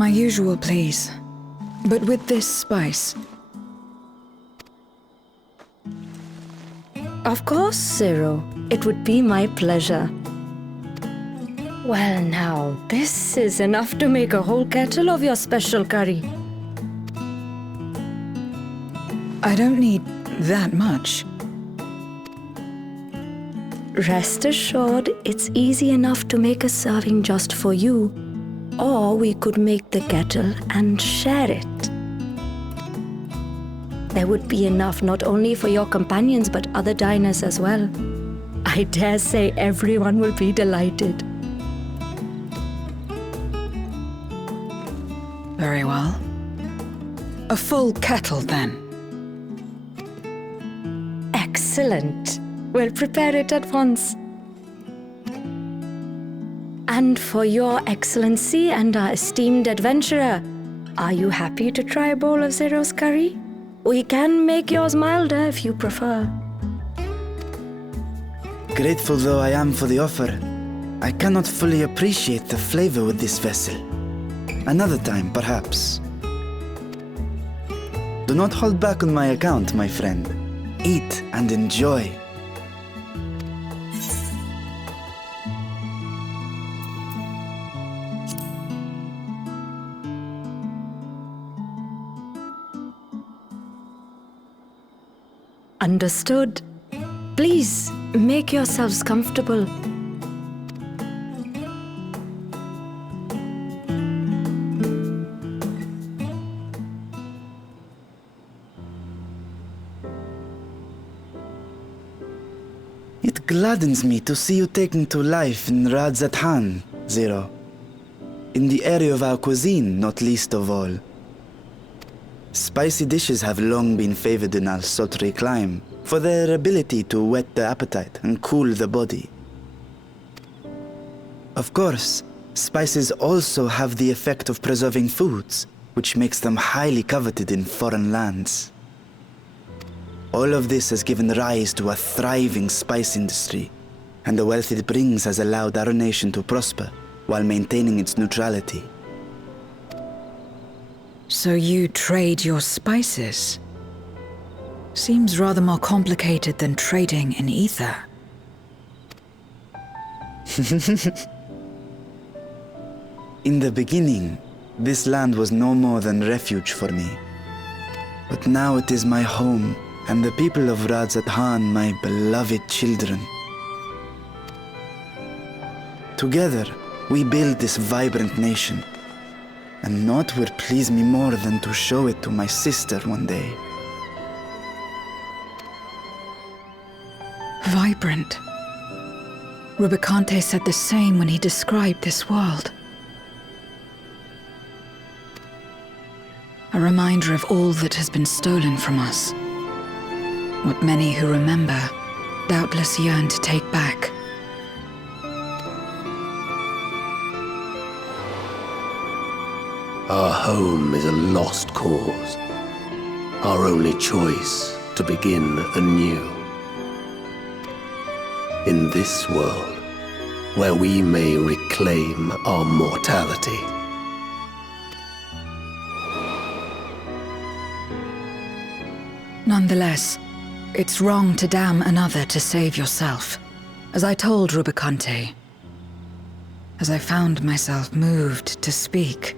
My usual, please. But with this spice. Of course, Zero. It would be my pleasure. Well now, this is enough to make a whole kettle of your special curry. I don't need that much. Rest assured, it's easy enough to make a serving just for you. Or we could make the kettle and share it. There would be enough not only for your companions but other diners as well. I dare say everyone will be delighted. Very well. A full kettle, then. Excellent. We'll prepare it at once. And for your excellency and our esteemed adventurer, are you happy to try a bowl of Zero's curry? We can make yours milder if you prefer. Grateful though I am for the offer, I cannot fully appreciate the flavor with this vessel. Another time, perhaps. Do not hold back on my account, my friend. Eat and enjoy. Understood. Please, make yourselves comfortable. It gladdens me to see you taking to life in Alzadaal, Zero. In the area of our cuisine, not least of all. Spicy dishes have long been favored in our sultry clime for their ability to whet the appetite and cool the body. Of course, spices also have the effect of preserving foods, which makes them highly coveted in foreign lands. All of this has given rise to a thriving spice industry, and the wealth it brings has allowed our nation to prosper while maintaining its neutrality. So you trade your spices? Seems rather more complicated than trading in ether. In the beginning, this land was no more than refuge for me. But now it is my home, and the people of Alzadaal my beloved children. Together, we build this vibrant nation. And naught would please me more than to show it to my sister one day. Vibrant. Rubicante said the same when he described this world. A reminder of all that has been stolen from us. What many who remember doubtless yearn to take back. Our home is a lost cause. Our only choice to begin anew. In this world, where we may reclaim our mortality. Nonetheless, it's wrong to damn another to save yourself. As I told Rubicante, as I found myself moved to speak,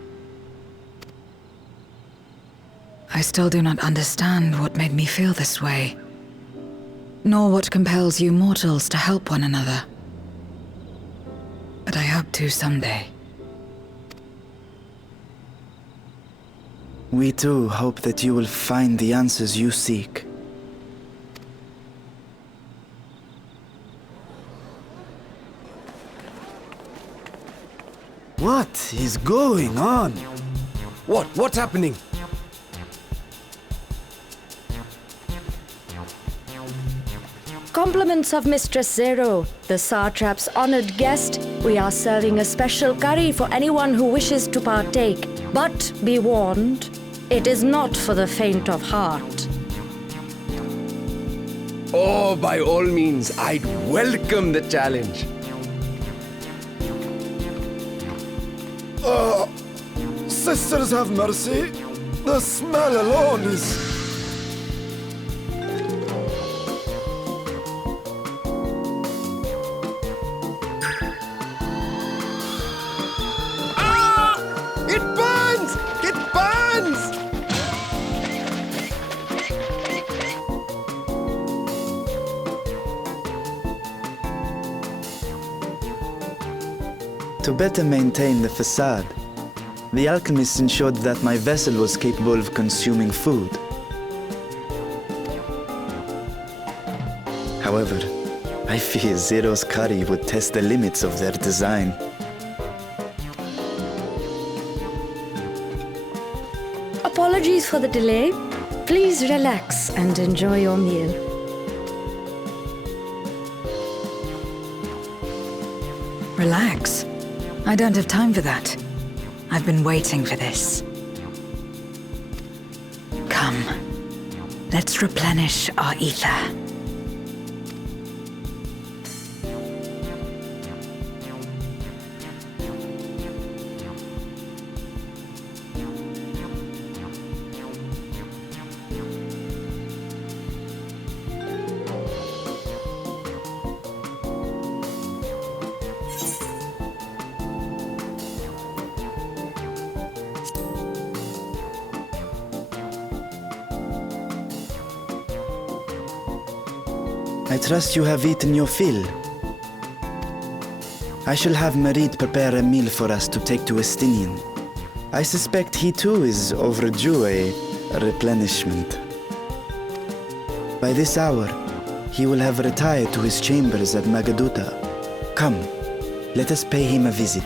I still do not understand what made me feel this way, nor what compels you mortals to help one another. But I hope to someday. We too hope that you will find the answers you seek. What is going on? What's happening? Compliments of Mistress Zero, the Satrap's honored guest. We are serving a special curry for anyone who wishes to partake. But be warned, it is not for the faint of heart. Oh, by all means, I'd welcome the challenge. Sisters have mercy. The smell alone is... It burns! It burns! To better maintain the facade, the alchemists ensured that my vessel was capable of consuming food. However, I fear Zero's curry would test the limits of their design. Apologies for the delay. Please relax and enjoy your meal. Relax. I don't have time for that. I've been waiting for this. Come. Let's replenish our ether. I trust you have eaten your fill. I shall have Marid prepare a meal for us to take to Estinian. I suspect he too is overdue a replenishment. By this hour, he will have retired to his chambers at Magaduta. Come, let us pay him a visit.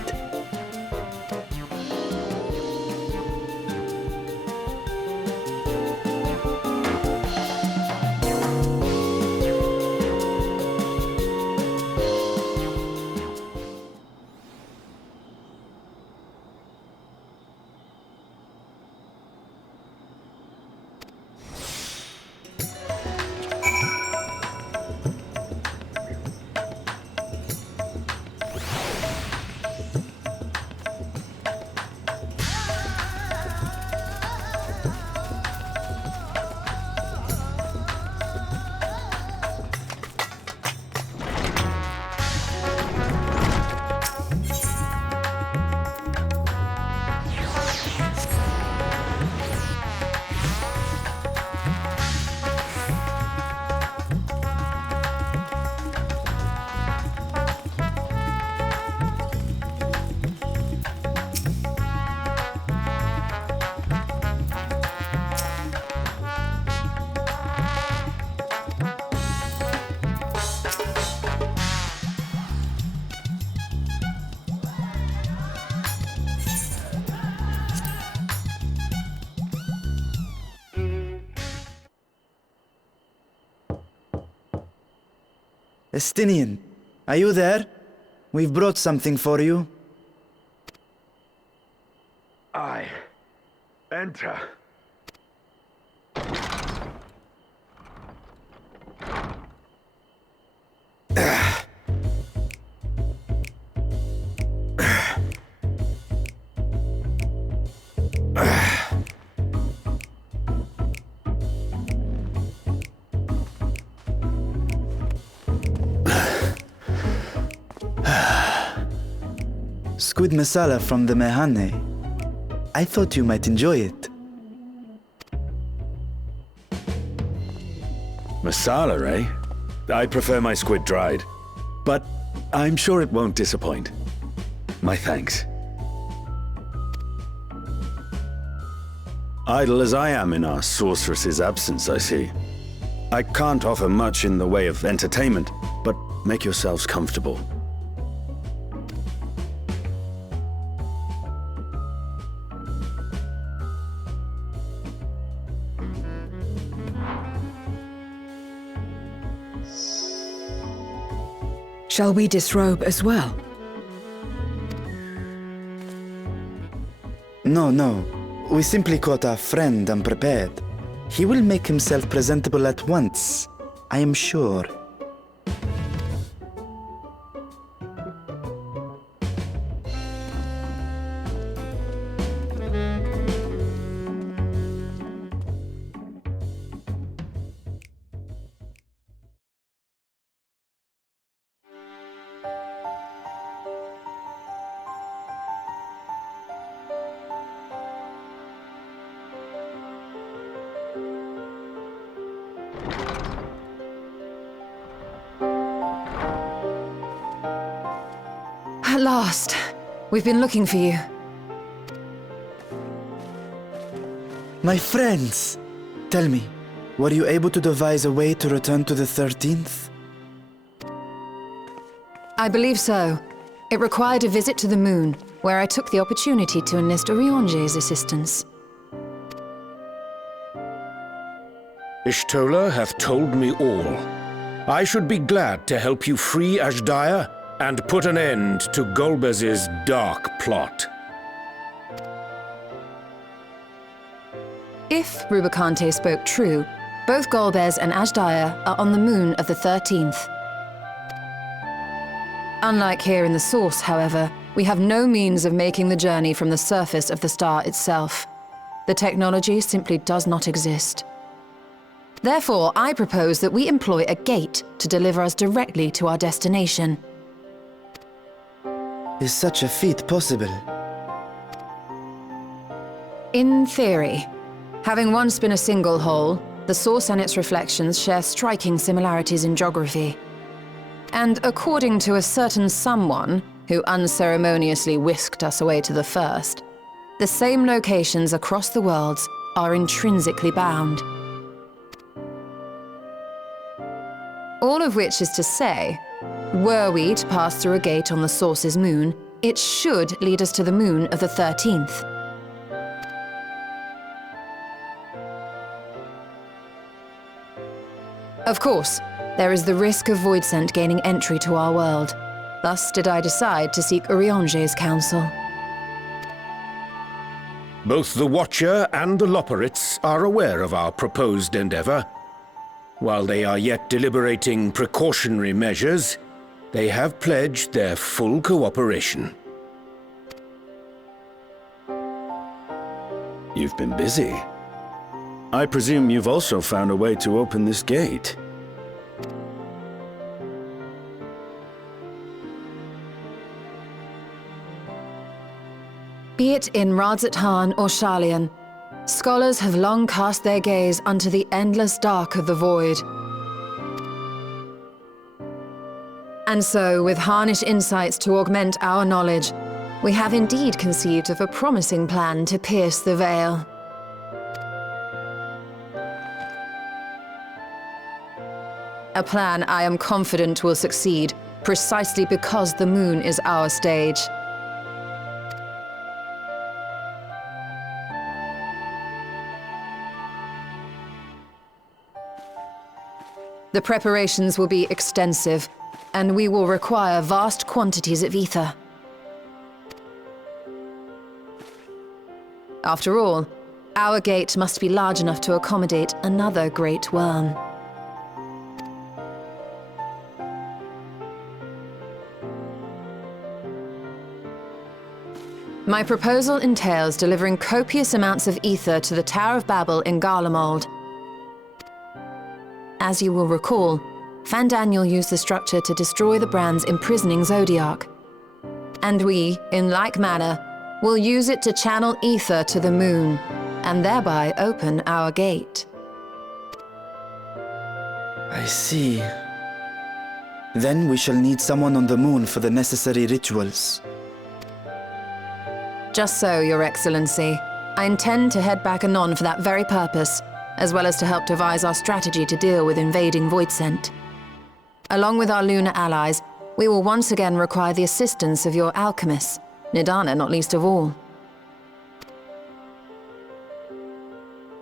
Estinian, are you there? We've brought something for you. Enter. Squid masala from the Mehane. I thought you might enjoy it. Masala, eh? I prefer my squid dried. But I'm sure it won't disappoint. My thanks. Idle as I am in our sorceress's absence, I see. I can't offer much in the way of entertainment, but make yourselves comfortable. Shall we disrobe as well? No. We simply caught our friend unprepared. He will make himself presentable at once, I am sure. At last. We've been looking for you. My friends! Tell me, were you able to devise a way to return to the 13th? I believe so. It required a visit to the moon, where I took the opportunity to enlist Orionge's assistance. Ishtola hath told me all. I should be glad to help you free Azdaia and put an end to Golbez's dark plot. If Rubicante spoke true, both Golbez and Azdaia are on the moon of the 13th. Unlike here in the Source, however, we have no means of making the journey from the surface of the star itself. The technology simply does not exist. Therefore, I propose that we employ a gate to deliver us directly to our destination. Is such a feat possible? In theory. Having once been a single hole, the Source and its reflections share striking similarities in geography. And according to a certain someone who unceremoniously whisked us away to the first, the same locations across the worlds are intrinsically bound. All of which is to say, were we to pass through a gate on the Source's moon, it should lead us to the moon of the 13th. Of course, there is the risk of Voidsent gaining entry to our world. Thus did I decide to seek Orionge's counsel. Both the Watcher and the Loporrits are aware of our proposed endeavor. While they are yet deliberating precautionary measures, they have pledged their full cooperation. You've been busy. I presume you've also found a way to open this gate. Be it in Radzat-Han or Sharlayan, scholars have long cast their gaze unto the endless dark of the void. And so, with Harnish insights to augment our knowledge, we have indeed conceived of a promising plan to pierce the veil. A plan I am confident will succeed, precisely because the moon is our stage. The preparations will be extensive, and we will require vast quantities of ether. After all, our gate must be large enough to accommodate another great worm. My proposal entails delivering copious amounts of ether to the Tower of Babel in Garlemald. As you will recall, Fandaniel used the structure to destroy the brands imprisoning Zodiac. And we, in like manner, will use it to channel ether to the moon, and thereby open our gate. I see. Then we shall need someone on the moon for the necessary rituals. Just so, Your Excellency. I intend to head back anon for that very purpose, as well as to help devise our strategy to deal with invading Voidsent. Along with our lunar allies, we will once again require the assistance of your alchemists, Nidana not least of all.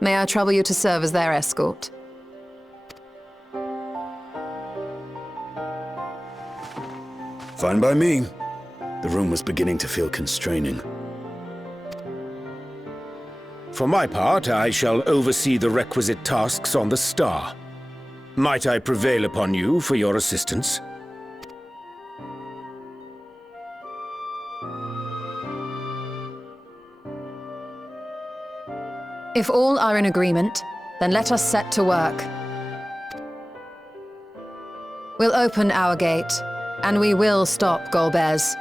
May I trouble you to serve as their escort? Fine by me. The room was beginning to feel constraining. For my part, I shall oversee the requisite tasks on the star. Might I prevail upon you for your assistance? If all are in agreement, then let us set to work. We'll open our gate, and we will stop Golbez.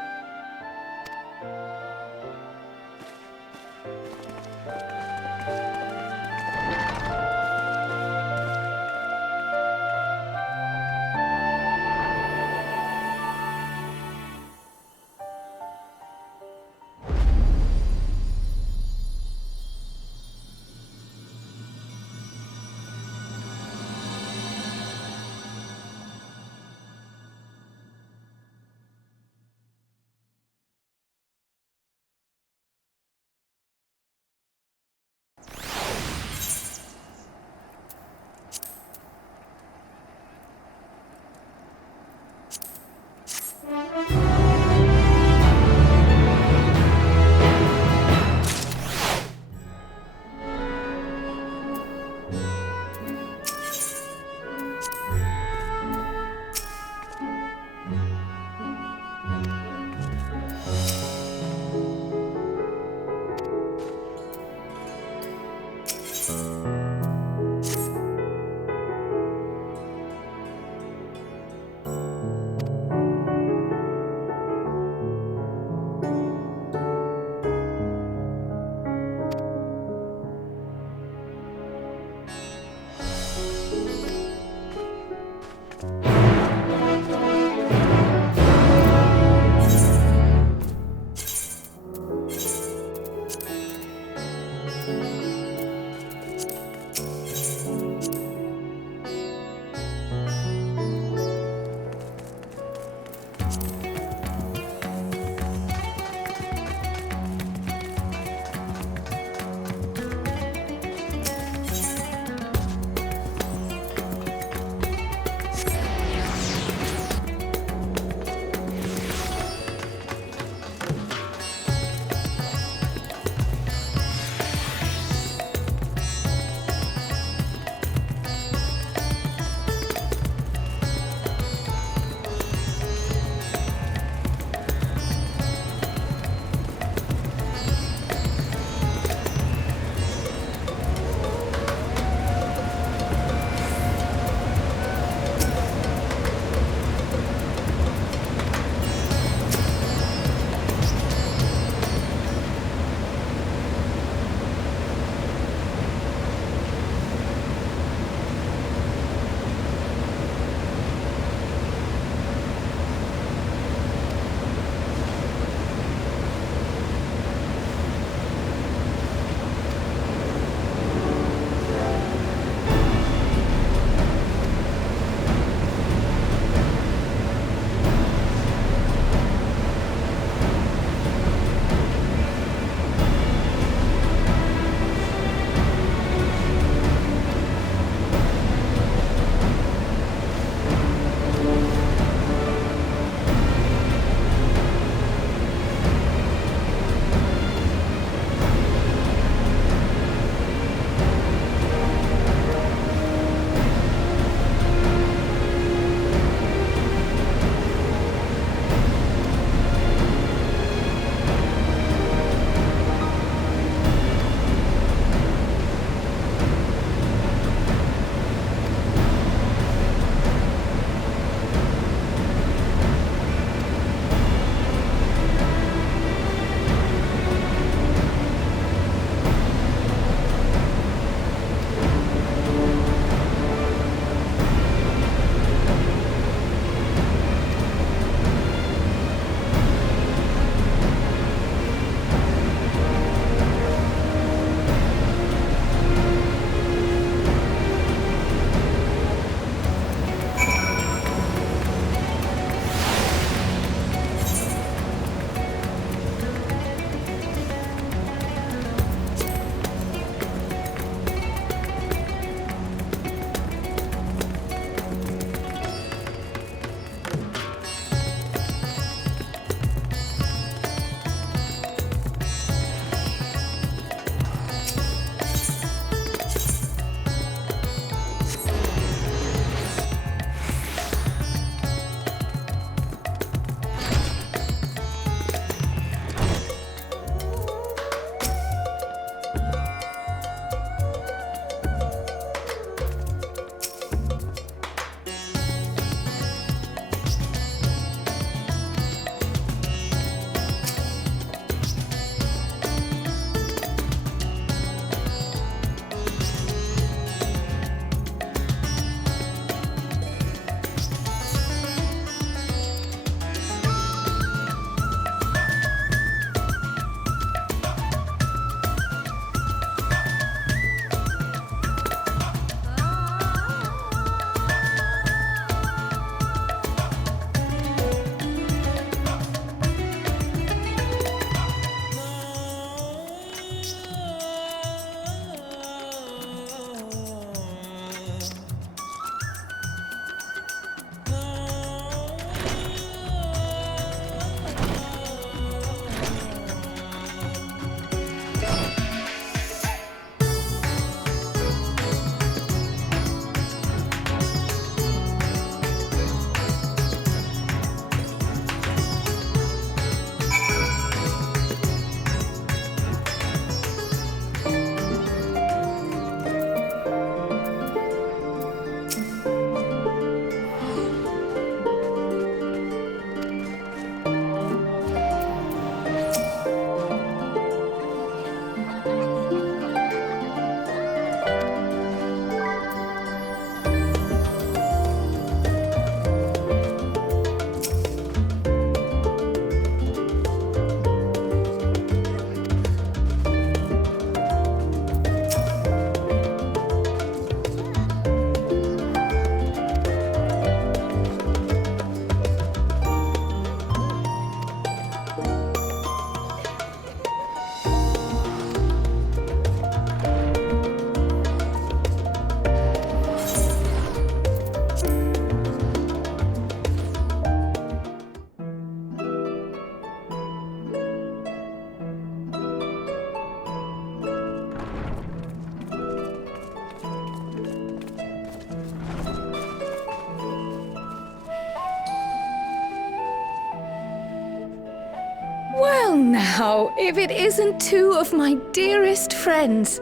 now, if it isn't two of my dearest friends.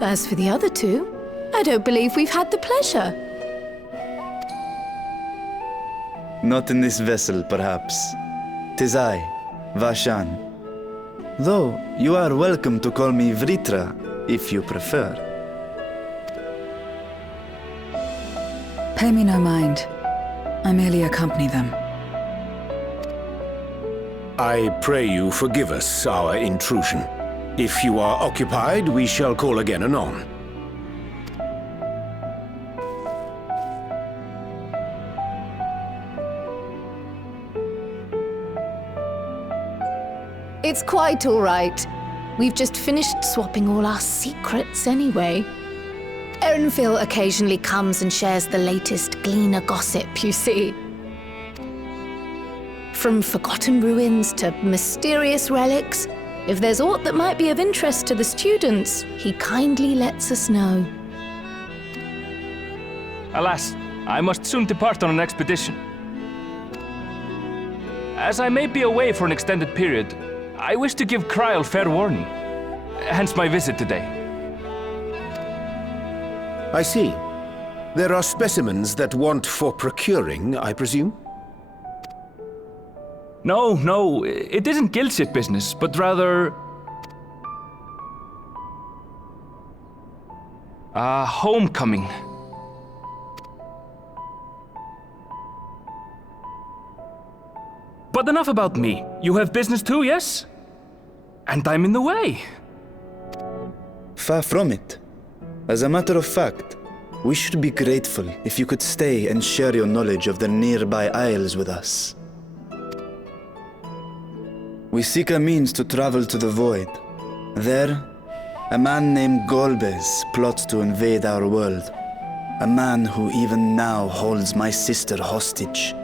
As for the other two, I don't believe we've had the pleasure. Not in this vessel, perhaps. 'Tis I, Vashan. Though, you are welcome to call me Vritra, if you prefer. Pay me no mind. I merely accompany them. I pray you forgive us our intrusion. If you are occupied, we shall call again anon. It's quite all right. We've just finished swapping all our secrets anyway. Erenfil occasionally comes and shares the latest Gleaner gossip, you see. From forgotten ruins to mysterious relics, if there's aught that might be of interest to the students, he kindly lets us know. Alas, I must soon depart on an expedition. As I may be away for an extended period, I wish to give Kryl fair warning. Hence my visit today. I see. There are specimens that want for procuring, I presume? No, it isn't guildship business, but rather... homecoming. But enough about me. You have business too, yes? And I'm in the way. Far from it. As a matter of fact, we should be grateful if you could stay and share your knowledge of the nearby isles with us. We seek a means to travel to the Void. There, a man named Golbez plots to invade our world. A man who even now holds my sister hostage.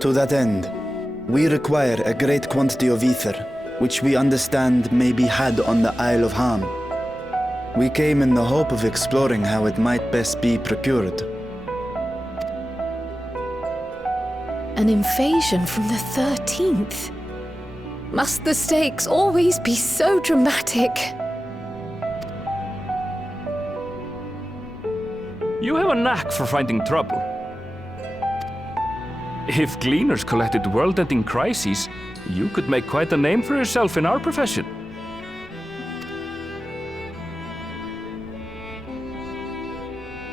To that end, we require a great quantity of ether, which we understand may be had on the Isle of Ham. We came in the hope of exploring how it might best be procured. An invasion from the 13th? Must the stakes always be so dramatic? You have a knack for finding trouble. If Gleaners collected world-ending crises, you could make quite a name for yourself in our profession.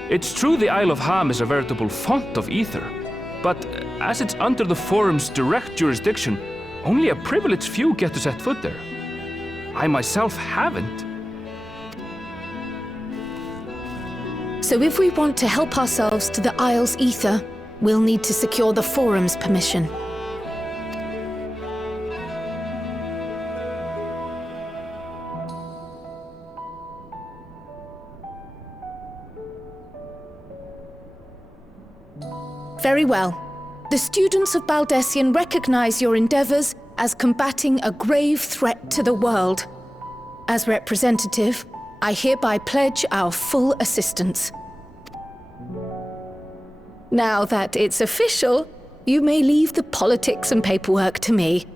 It's true the Isle of Ham is a veritable font of ether, but as it's under the Forum's direct jurisdiction, only a privileged few get to set foot there. I myself haven't. So if we want to help ourselves to the Isle's ether, we'll need to secure the Forum's permission. Very well. The students of Baldessian recognize your endeavors as combating a grave threat to the world. As representative, I hereby pledge our full assistance. Now that it's official, you may leave the politics and paperwork to me.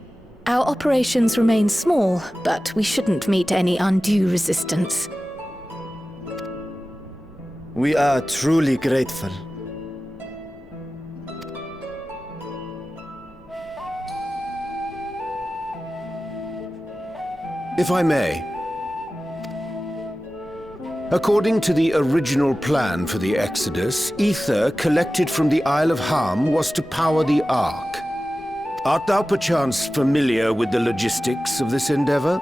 Our operations remain small, but we shouldn't meet any undue resistance. We are truly grateful. If I may. According to the original plan for the Exodus, ether collected from the Isle of Ham was to power the Ark. Art thou perchance familiar with the logistics of this endeavor?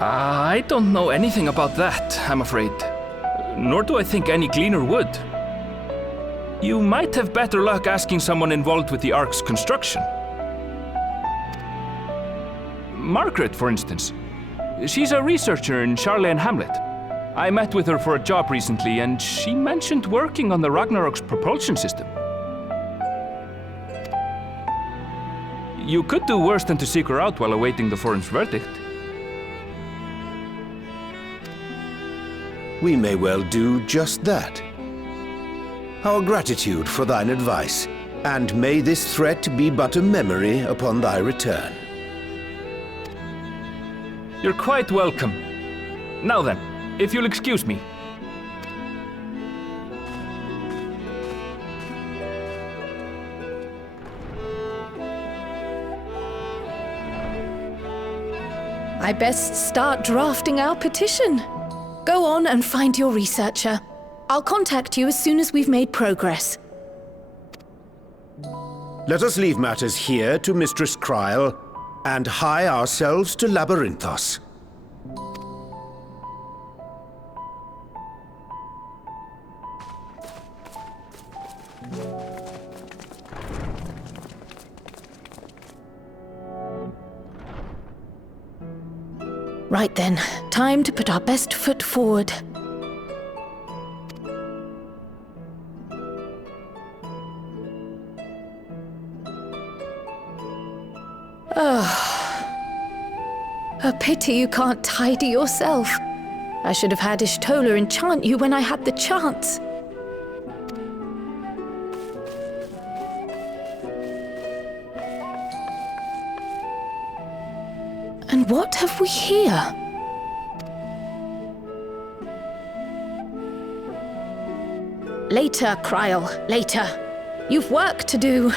I don't know anything about that, I'm afraid. Nor do I think any Gleaner would. You might have better luck asking someone involved with the Ark's construction. Margaret, for instance. She's a researcher in Charlene Hamlet. I met with her for a job recently, and she mentioned working on the Ragnarok's propulsion system. You could do worse than to seek her out while awaiting the forum's verdict. We may well do just that. Our gratitude for thine advice, and may this threat be but a memory upon thy return. You're quite welcome. Now then, if you'll excuse me. I best start drafting our petition. Go on and find your researcher. I'll contact you as soon as we've made progress. Let us leave matters here to Mistress Kryl, and hie ourselves to Labyrinthos. Right then, time to put our best foot forward. A pity you can't tidy yourself. I should have had Ishtola enchant you when I had the chance. And what have we here? Later, Kryl, later. You've work to do.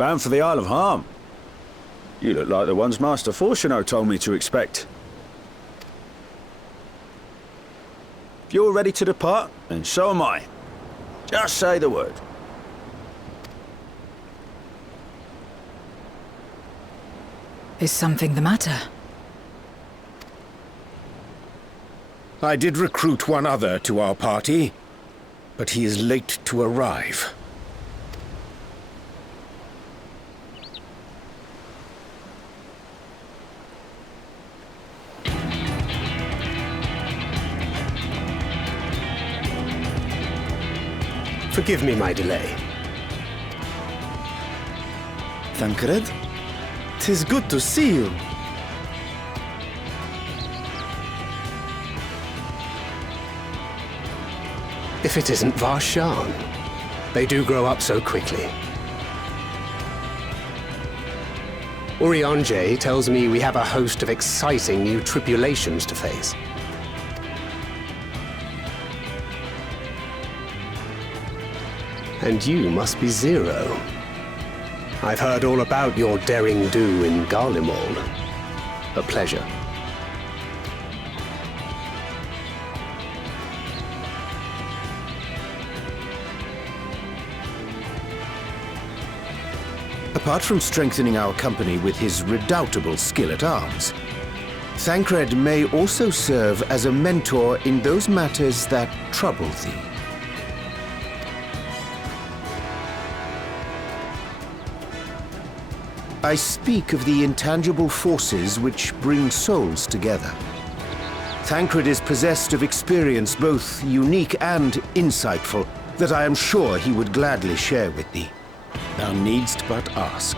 Bound for the Isle of Harm. You look like the ones Master Fortuno told me to expect. If you're ready to depart, then so am I. Just say the word. Is something the matter? I did recruit one other to our party, but he is late to arrive. Forgive me my delay. Thancred? 'Tis good to see you. If it isn't Varshan. They do grow up so quickly. Urianger tells me we have a host of exciting new tribulations to face. And you must be Zero. I've heard all about your daring do in Garlemald. A pleasure. Apart from strengthening our company with his redoubtable skill at arms, Thancred may also serve as a mentor in those matters that trouble thee. I speak of the intangible forces which bring souls together. Thancred is possessed of experience both unique and insightful that I am sure he would gladly share with thee. Thou needst but ask.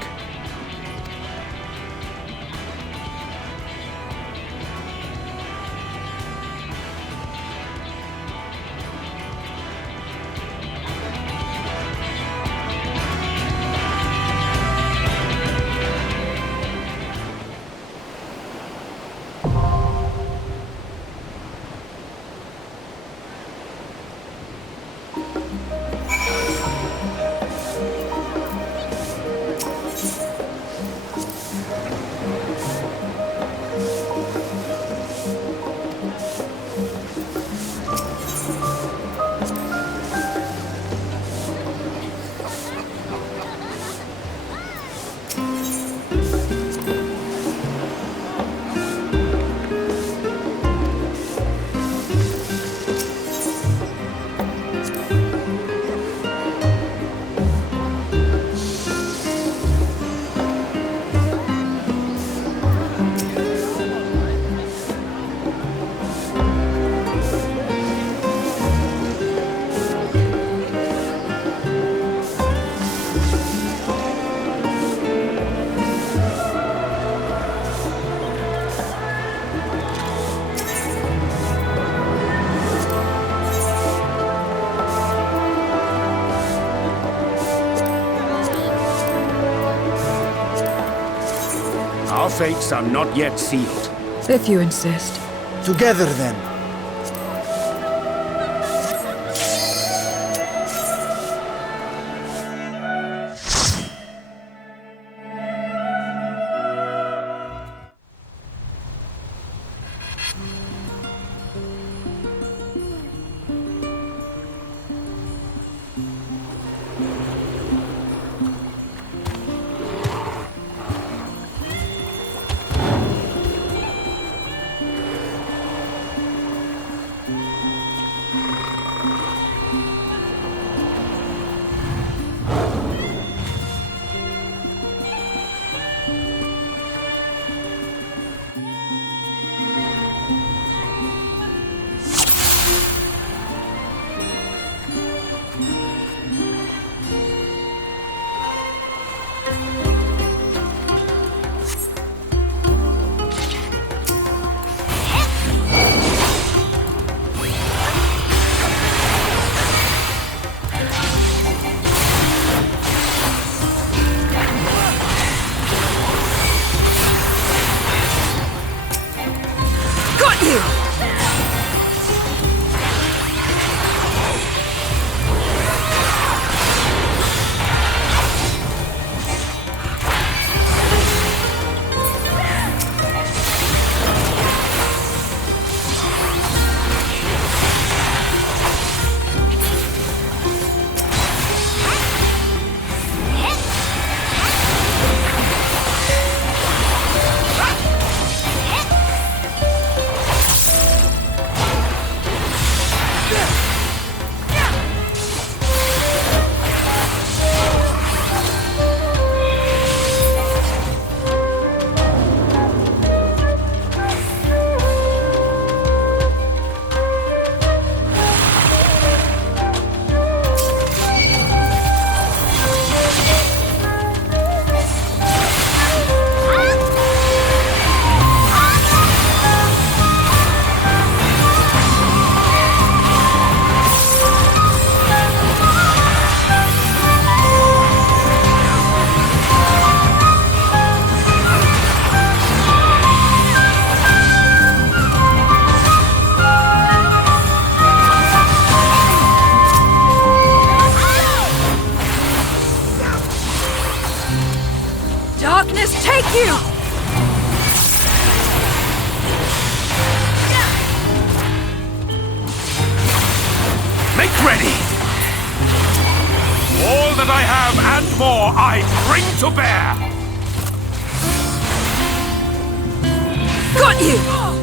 Our fates are not yet sealed. If you insist. Together then. that I have and more I bring to bear! Got you!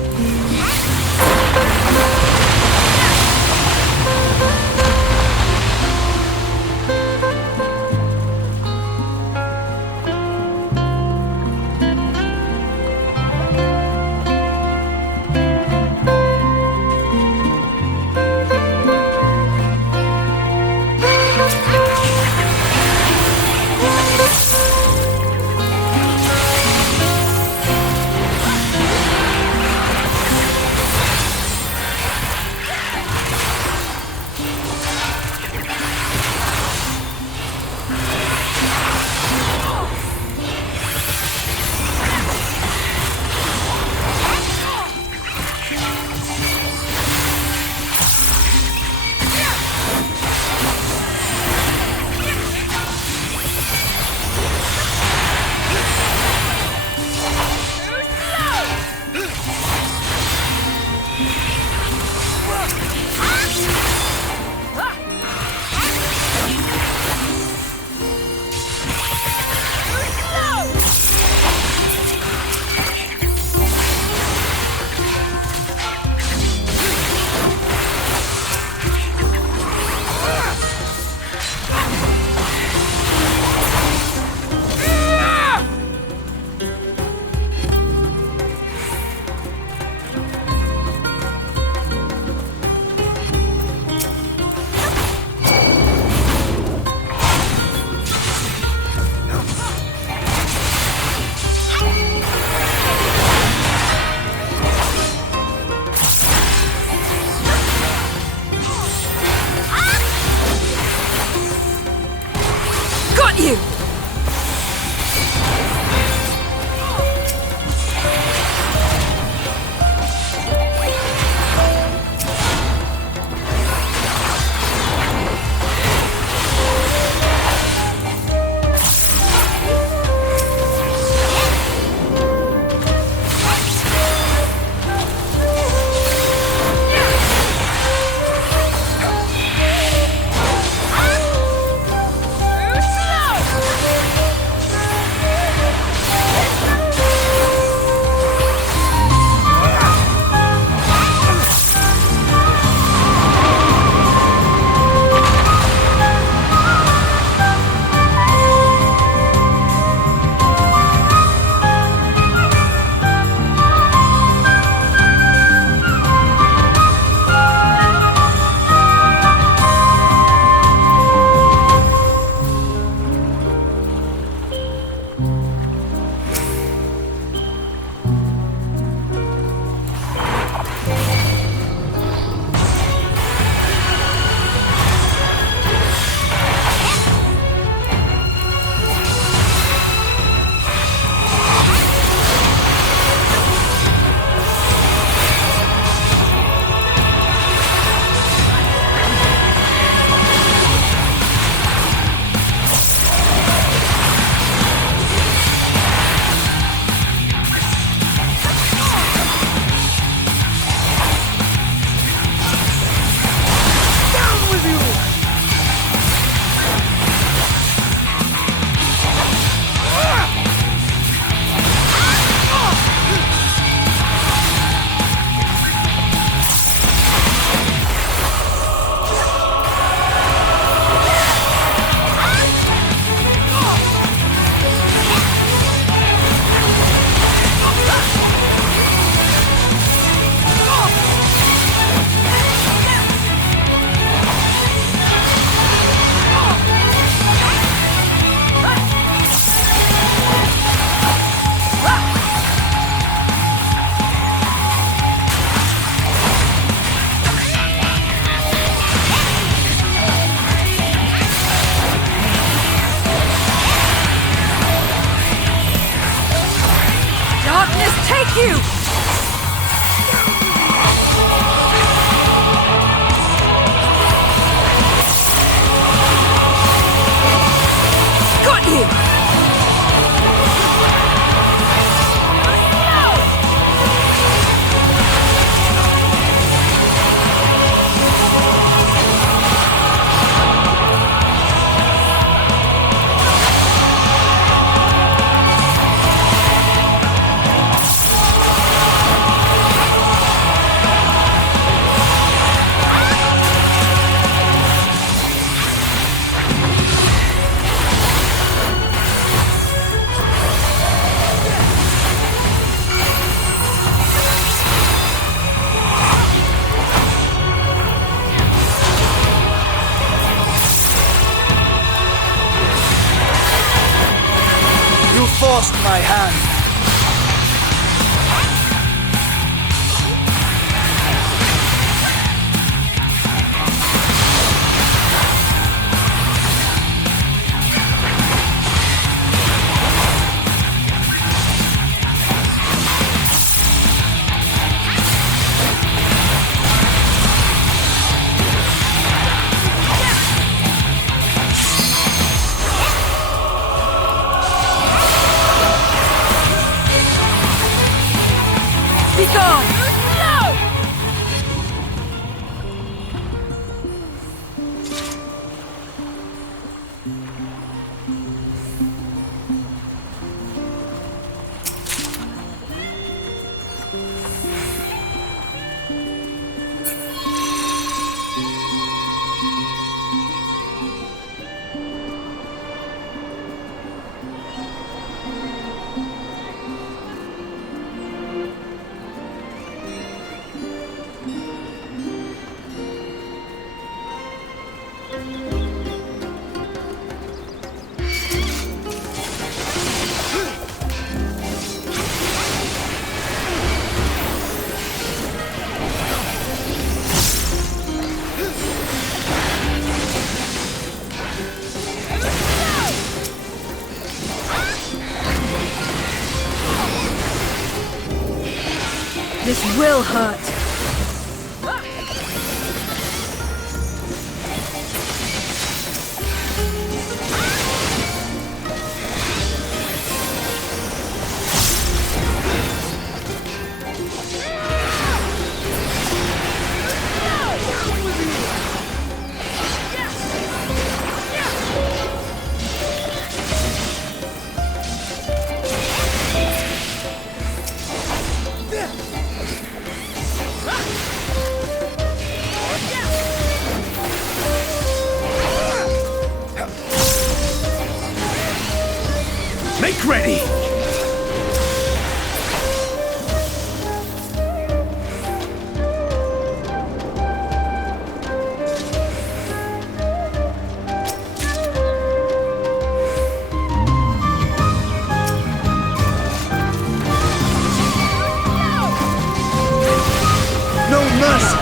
lost my hand. This will hurt. Make ready! No mercy!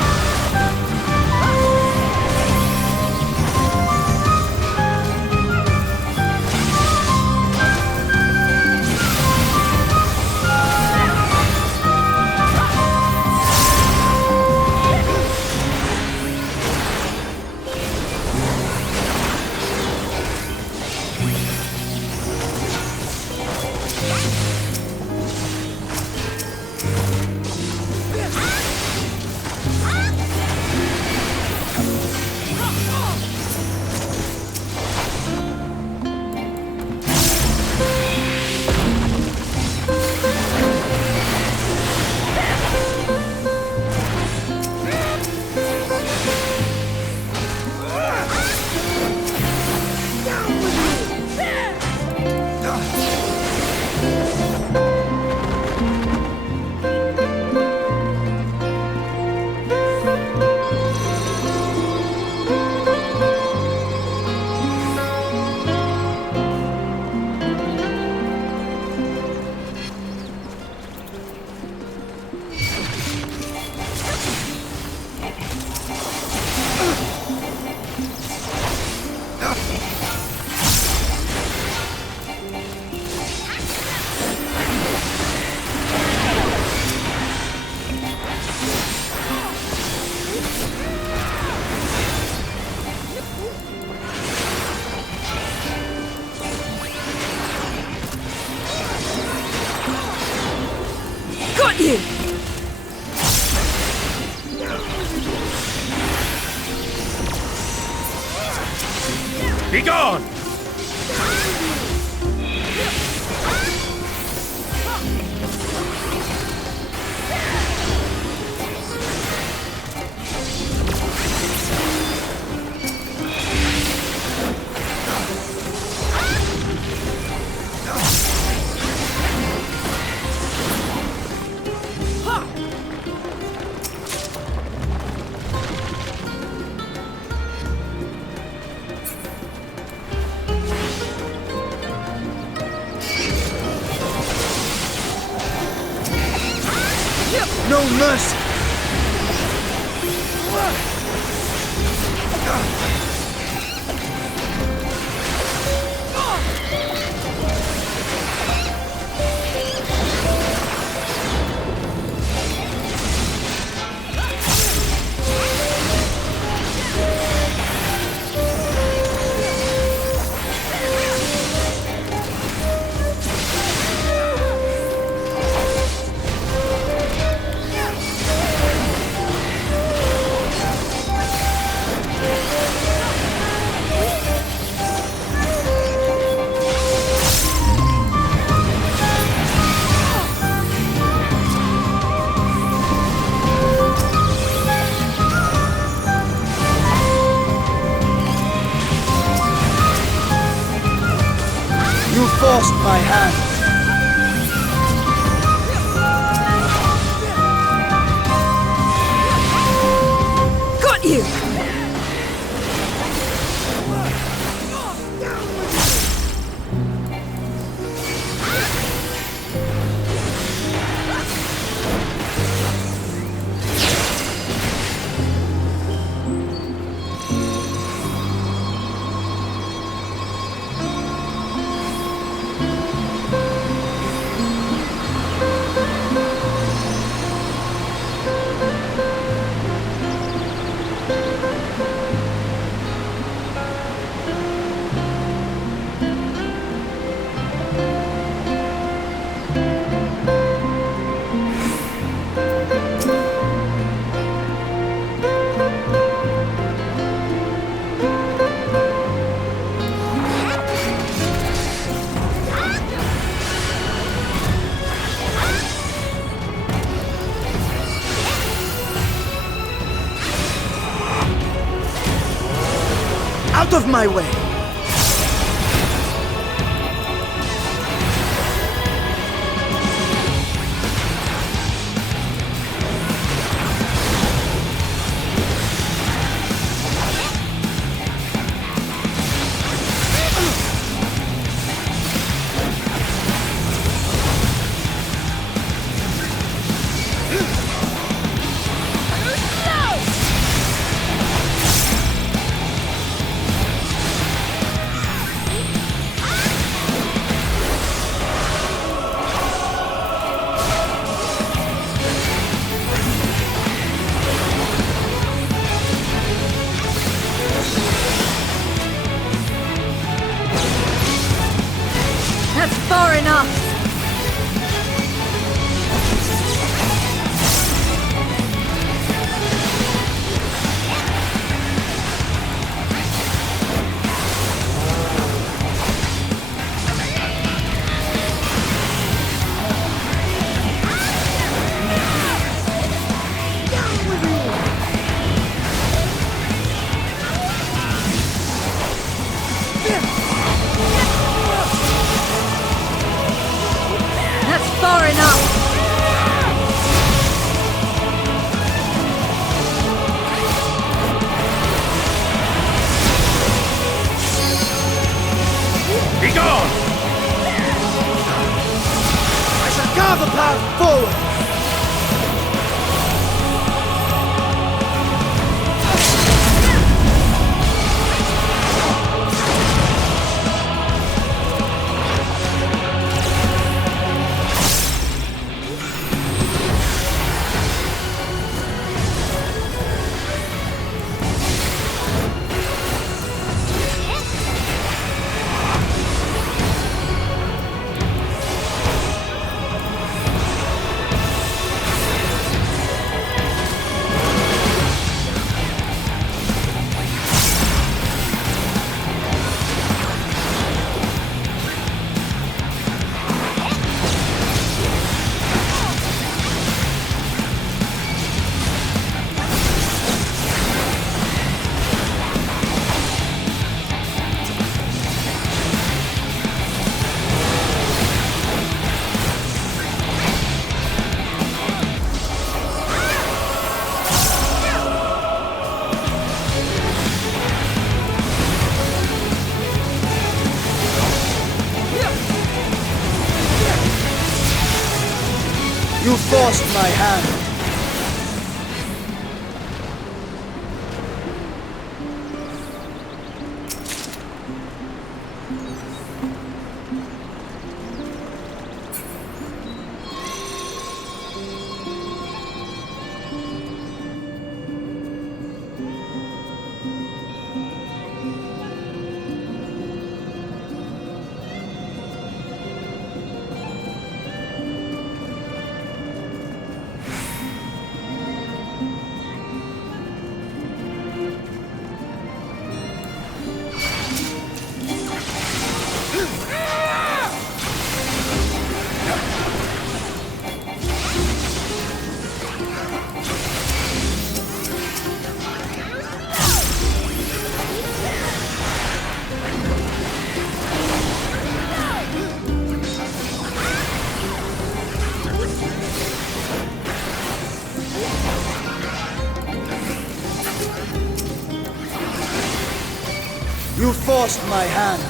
Got you! Be gone! forced my hand. Got you! Out of my way! Far enough! Far enough! Be gone! I shall carve a path forward! You forced my hand. You forced my hand.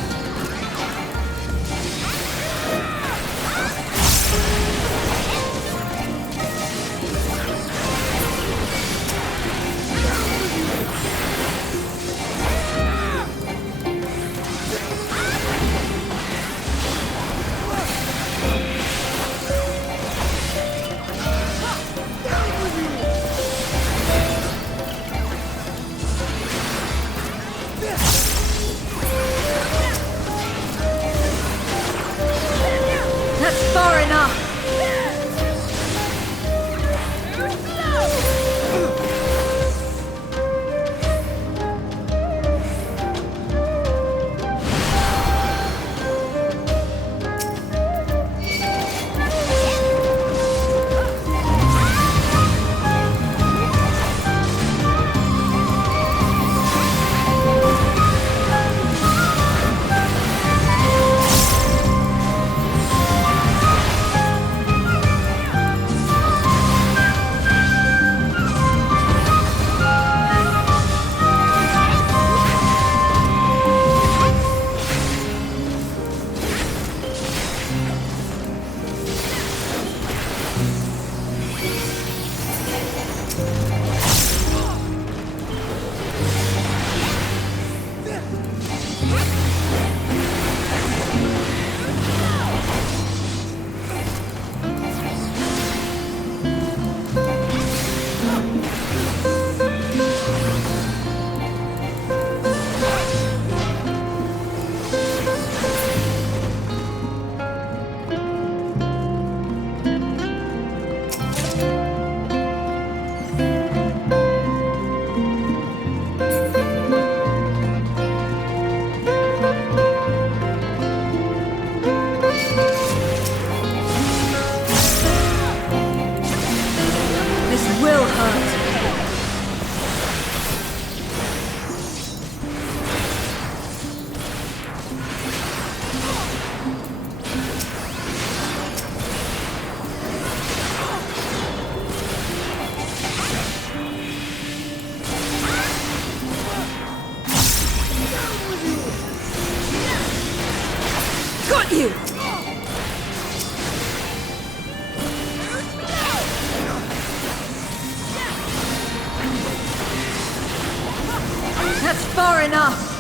Far enough!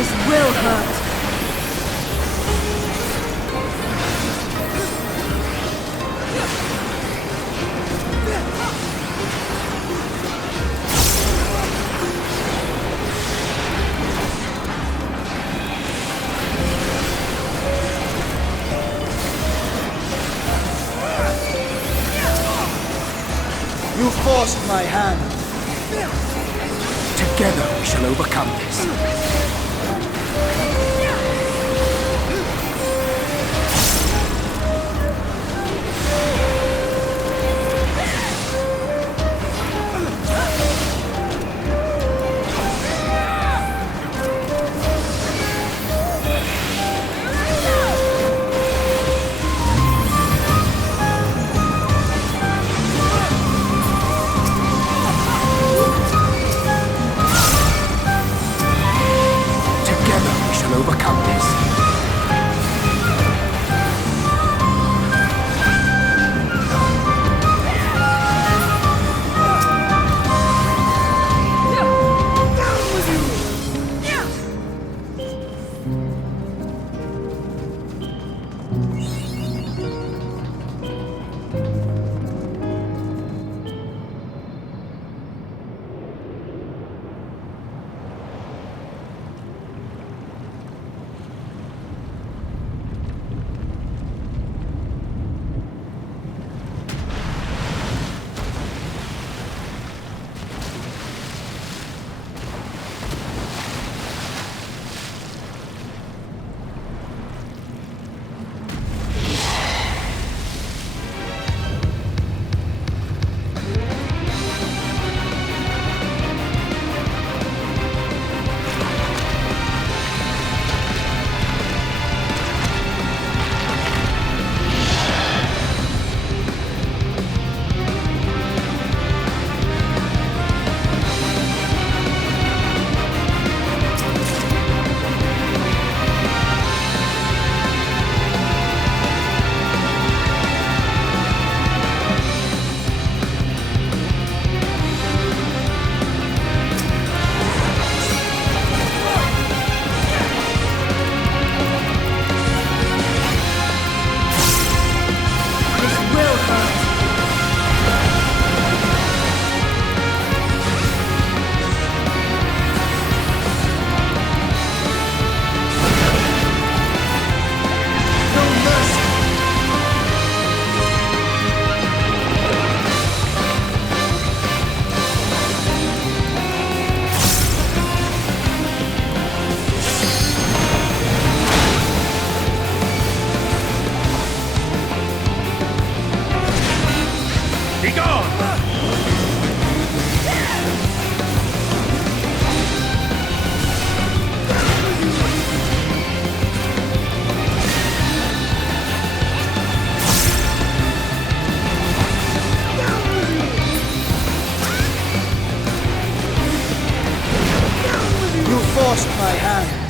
This will hurt. You forced my hand. Together we shall overcome this. Begone! You forced my hand.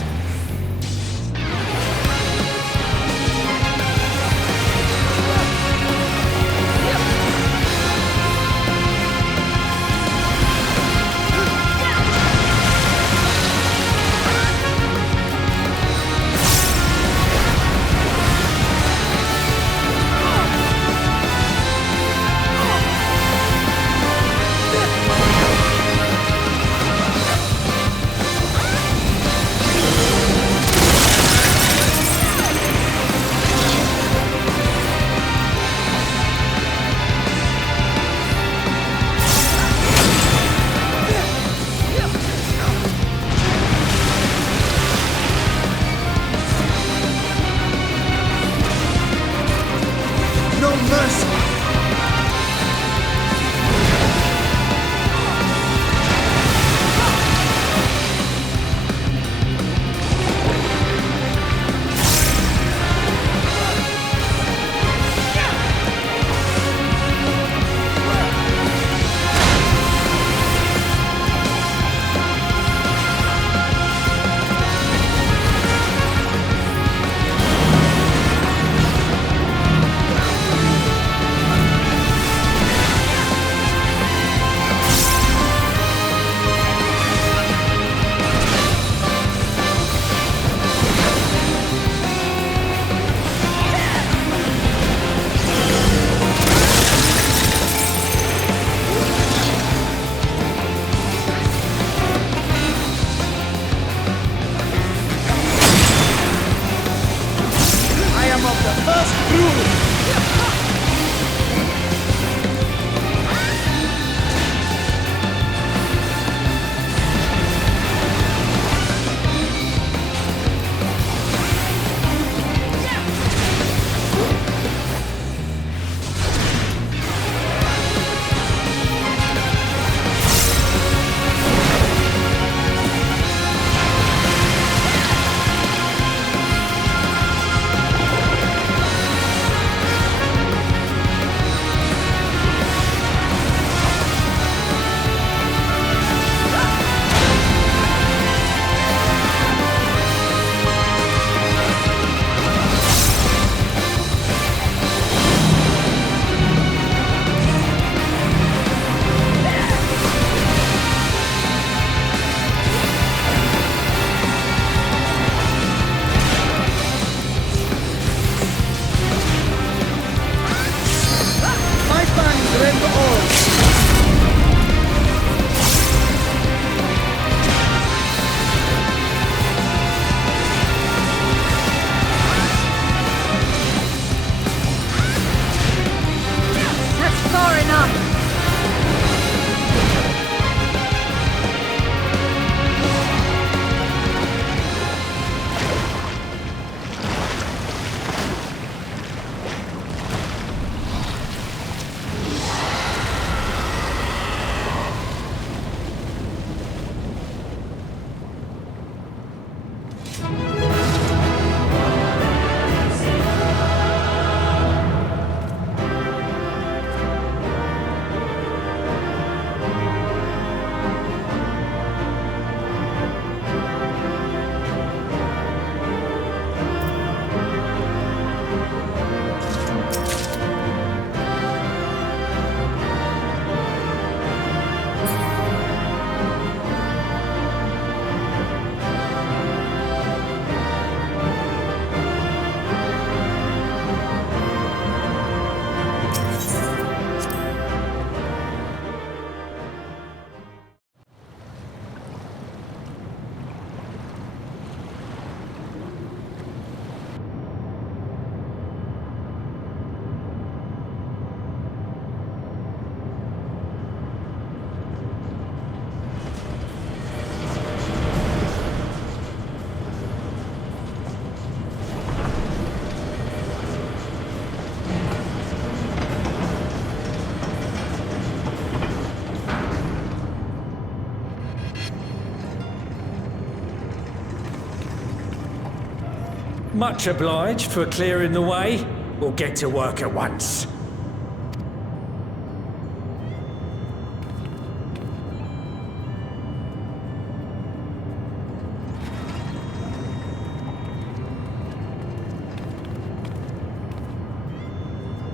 Much obliged for clearing the way. We'll get to work at once.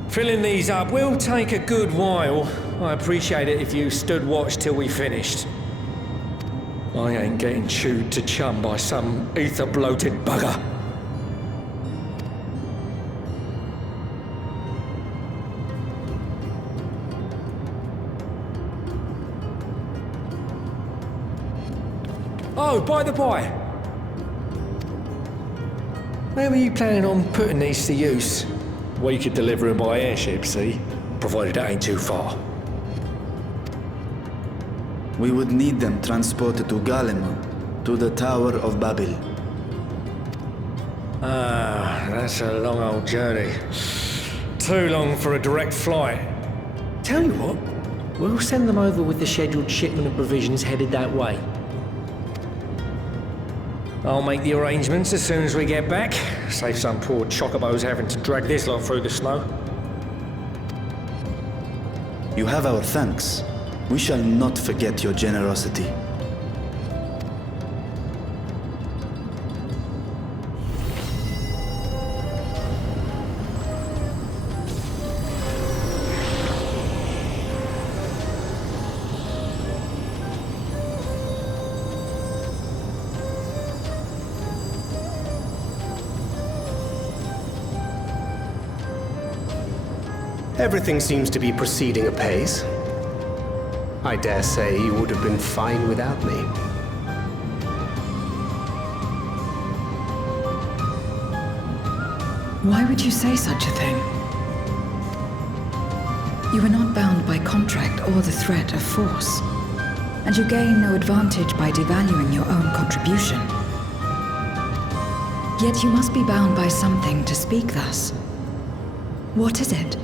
Filling these up will take a good while. I appreciate it if you stood watch till we finished. I ain't getting chewed to chum by some ether-bloated bugger. Oh, by the by. Where were you planning on putting these to use? We could deliver them by airship, see? Provided it ain't too far. We would need them transported to Garlemald, to the Tower of Babel. Ah, that's a long old journey. Too long for a direct flight. Tell you what, we'll send them over with the scheduled shipment of provisions headed that way. I'll make the arrangements as soon as we get back. Save some poor chocobos having to drag this lot through the snow. You have our thanks. We shall not forget your generosity. Everything seems to be proceeding apace. I dare say you would have been fine without me. Why would you say such a thing? You are not bound by contract or the threat of force, and you gain no advantage by devaluing your own contribution. Yet you must be bound by something to speak thus. What is it?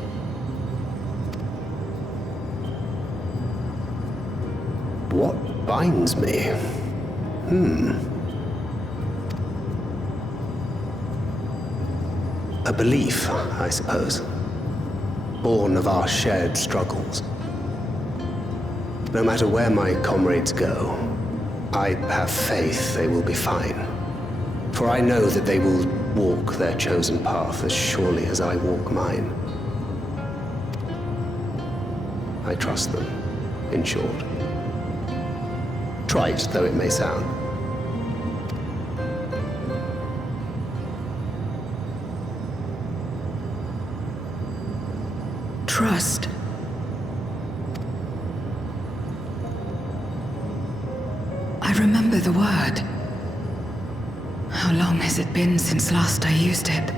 What binds me? A belief, I suppose. Born of our shared struggles. No matter where my comrades go, I have faith they will be fine. For I know that they will walk their chosen path as surely as I walk mine. I trust them, in short. Trite though it may sound. Trust. I remember the word. How long has it been since last I used it?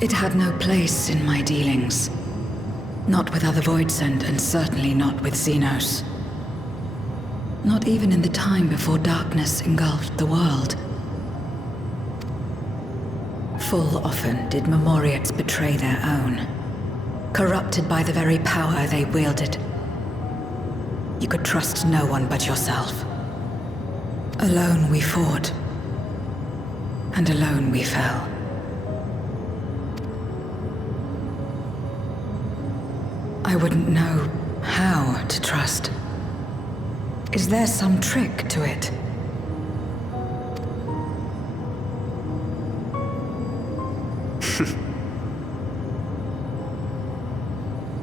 It had no place in my dealings. Not with other Voidsent, and certainly not with Xenos. Not even in the time before darkness engulfed the world. Full often did Memoriates betray their own, corrupted by the very power they wielded. You could trust no one but yourself. Alone we fought, and alone we fell. I wouldn't know how to trust. Is there some trick to it?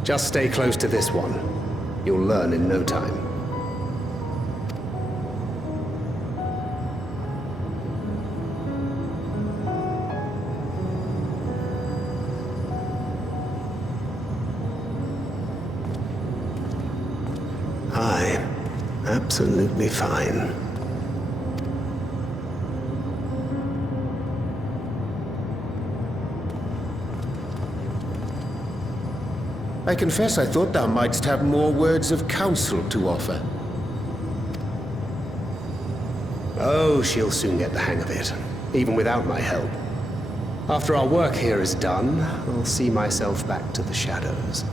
Just stay close to this one. You'll learn in no time. Absolutely fine. I confess I thought thou mightst have more words of counsel to offer. Oh, she'll soon get the hang of it, even without my help. After our work here is done, I'll see myself back to the shadows.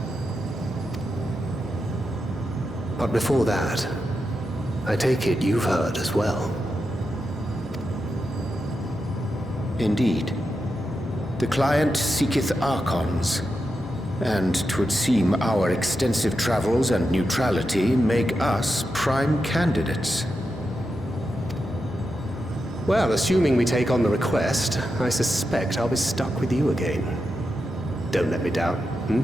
But before that, I take it you've heard as well. Indeed. The client seeketh Archons, and 'twould seem our extensive travels and neutrality make us prime candidates. Well, assuming we take on the request, I suspect I'll be stuck with you again. Don't let me down, hmm?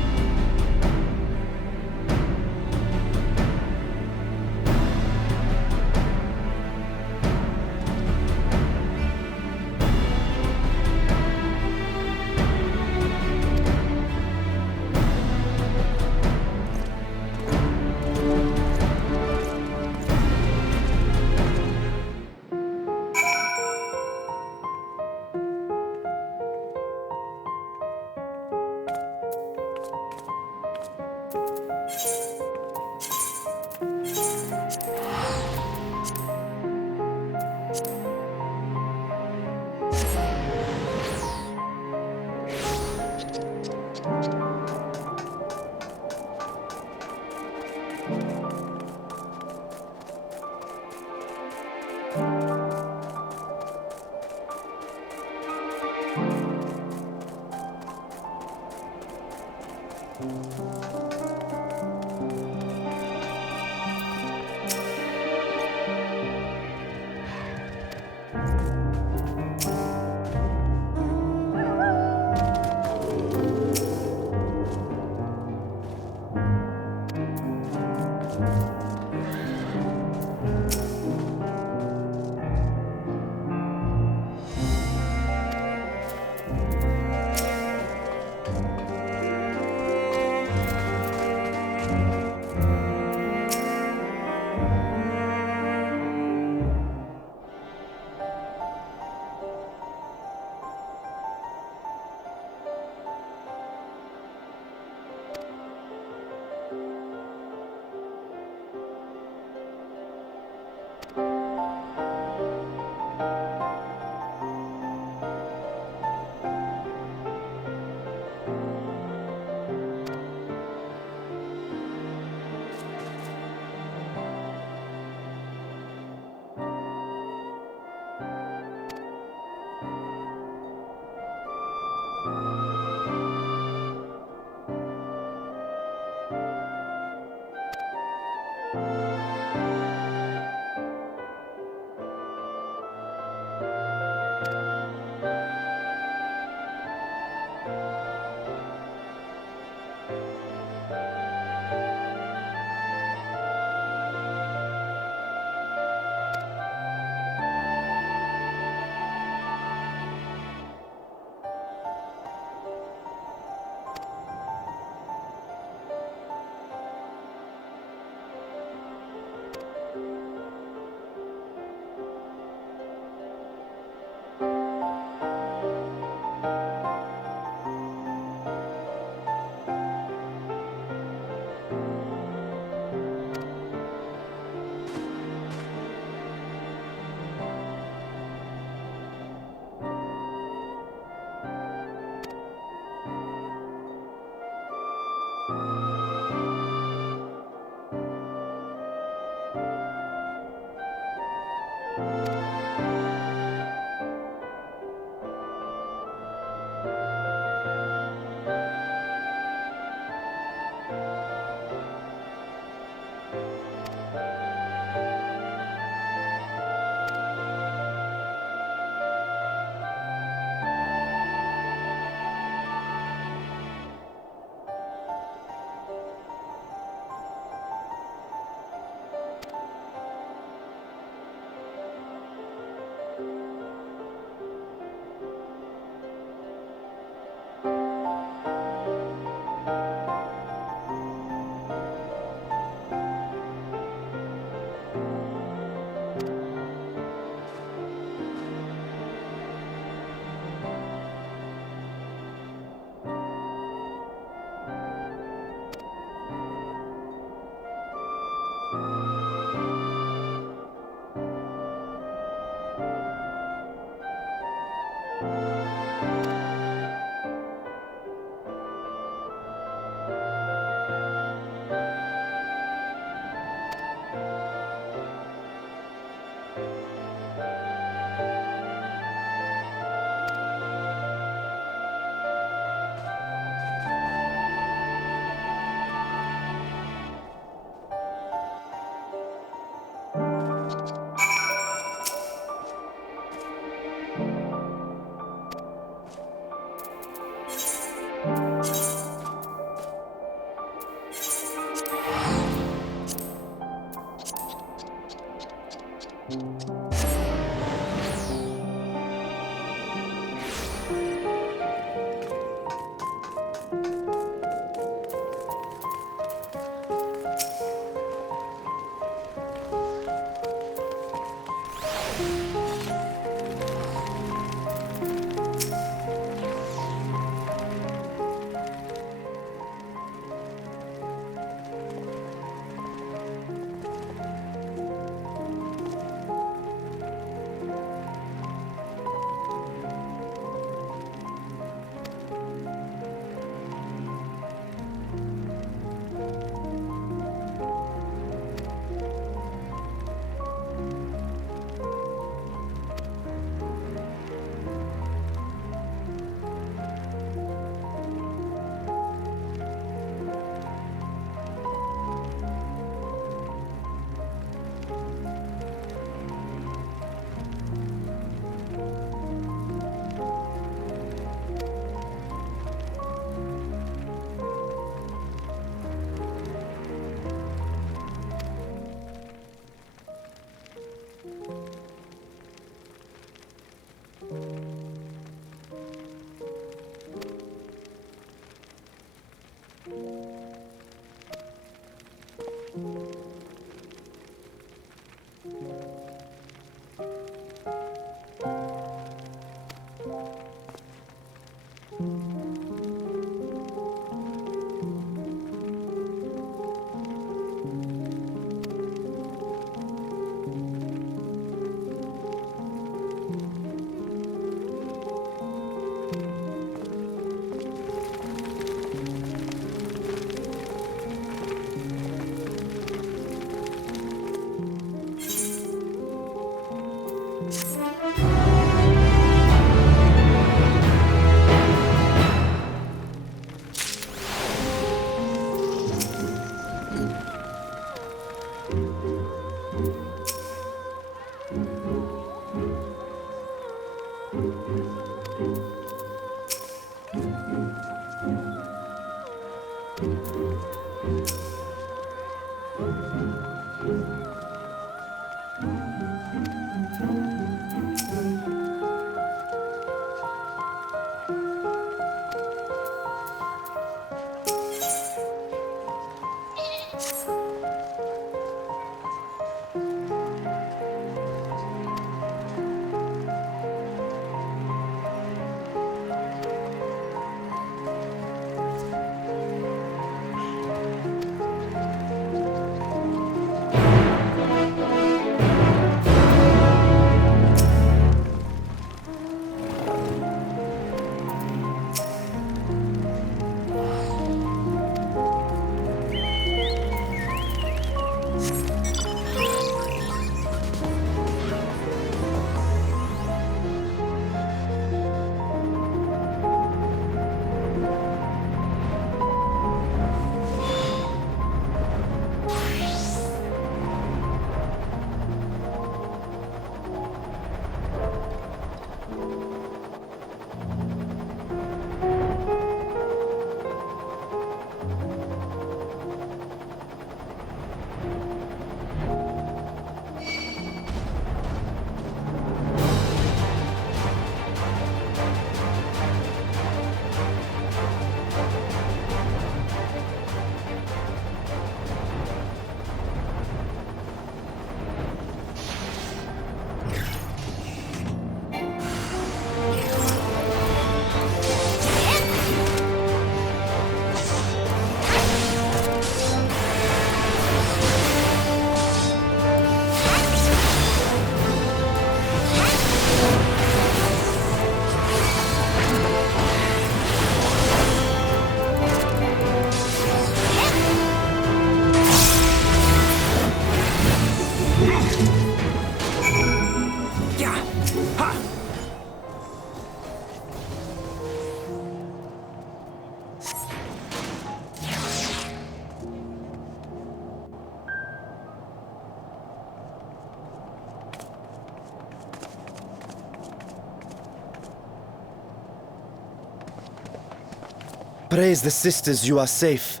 Praise the sisters, you are safe.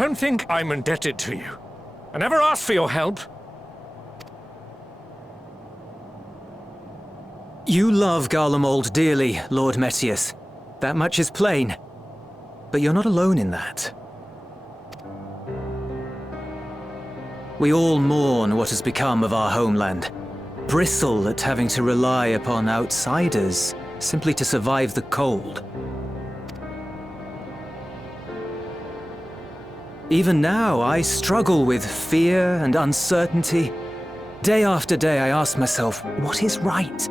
Don't think I'm indebted to you. I never asked for your help. You love Garlemald dearly, Lord Metius. That much is plain. But you're not alone in that. We all mourn what has become of our homeland. Bristle at having to rely upon outsiders simply to survive the cold. Even now, I struggle with fear and uncertainty. Day after day, I ask myself, what is right?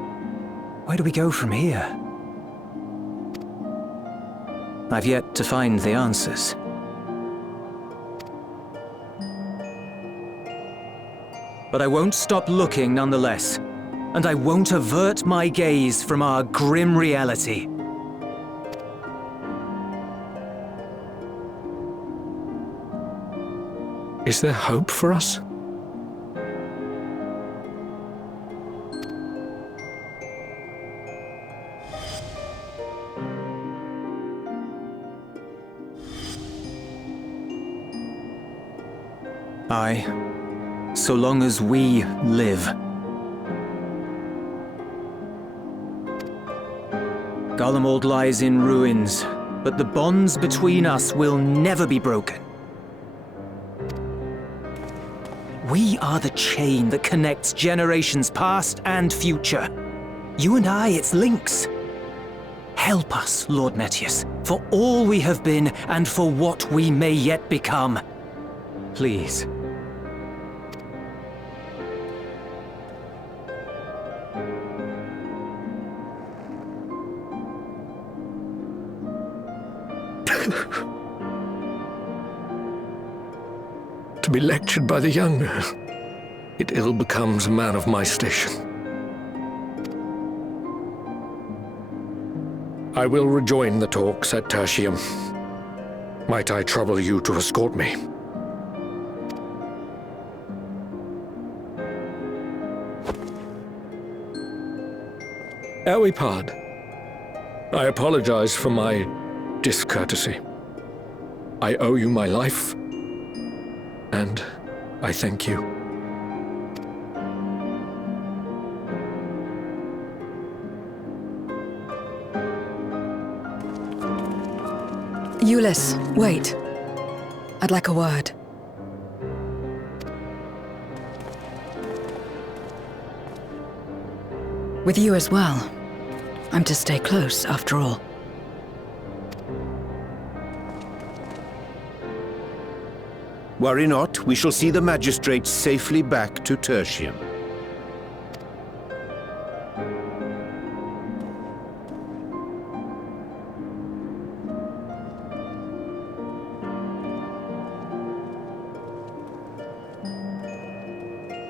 Where do we go from here? I've yet to find the answers. But I won't stop looking nonetheless, and I won't avert my gaze from our grim reality. Is there hope for us? Aye, so long as we live. Garlemald lies in ruins, but the bonds between us will never be broken. We are the chain that connects generations past and future. You and I, it's links. Help us, Lord Metius, for all we have been and for what we may yet become. Please. To be lectured by the younger, it ill becomes a man of my station. I will rejoin the talks at Tertium. Might I trouble you to escort me? Ere we part, I apologize for my discourtesy. I owe you my life, and I thank you. Ulyss, wait. I'd like a word. With you as well. I'm to stay close, after all. Worry not, we shall see the magistrate safely back to Tertium.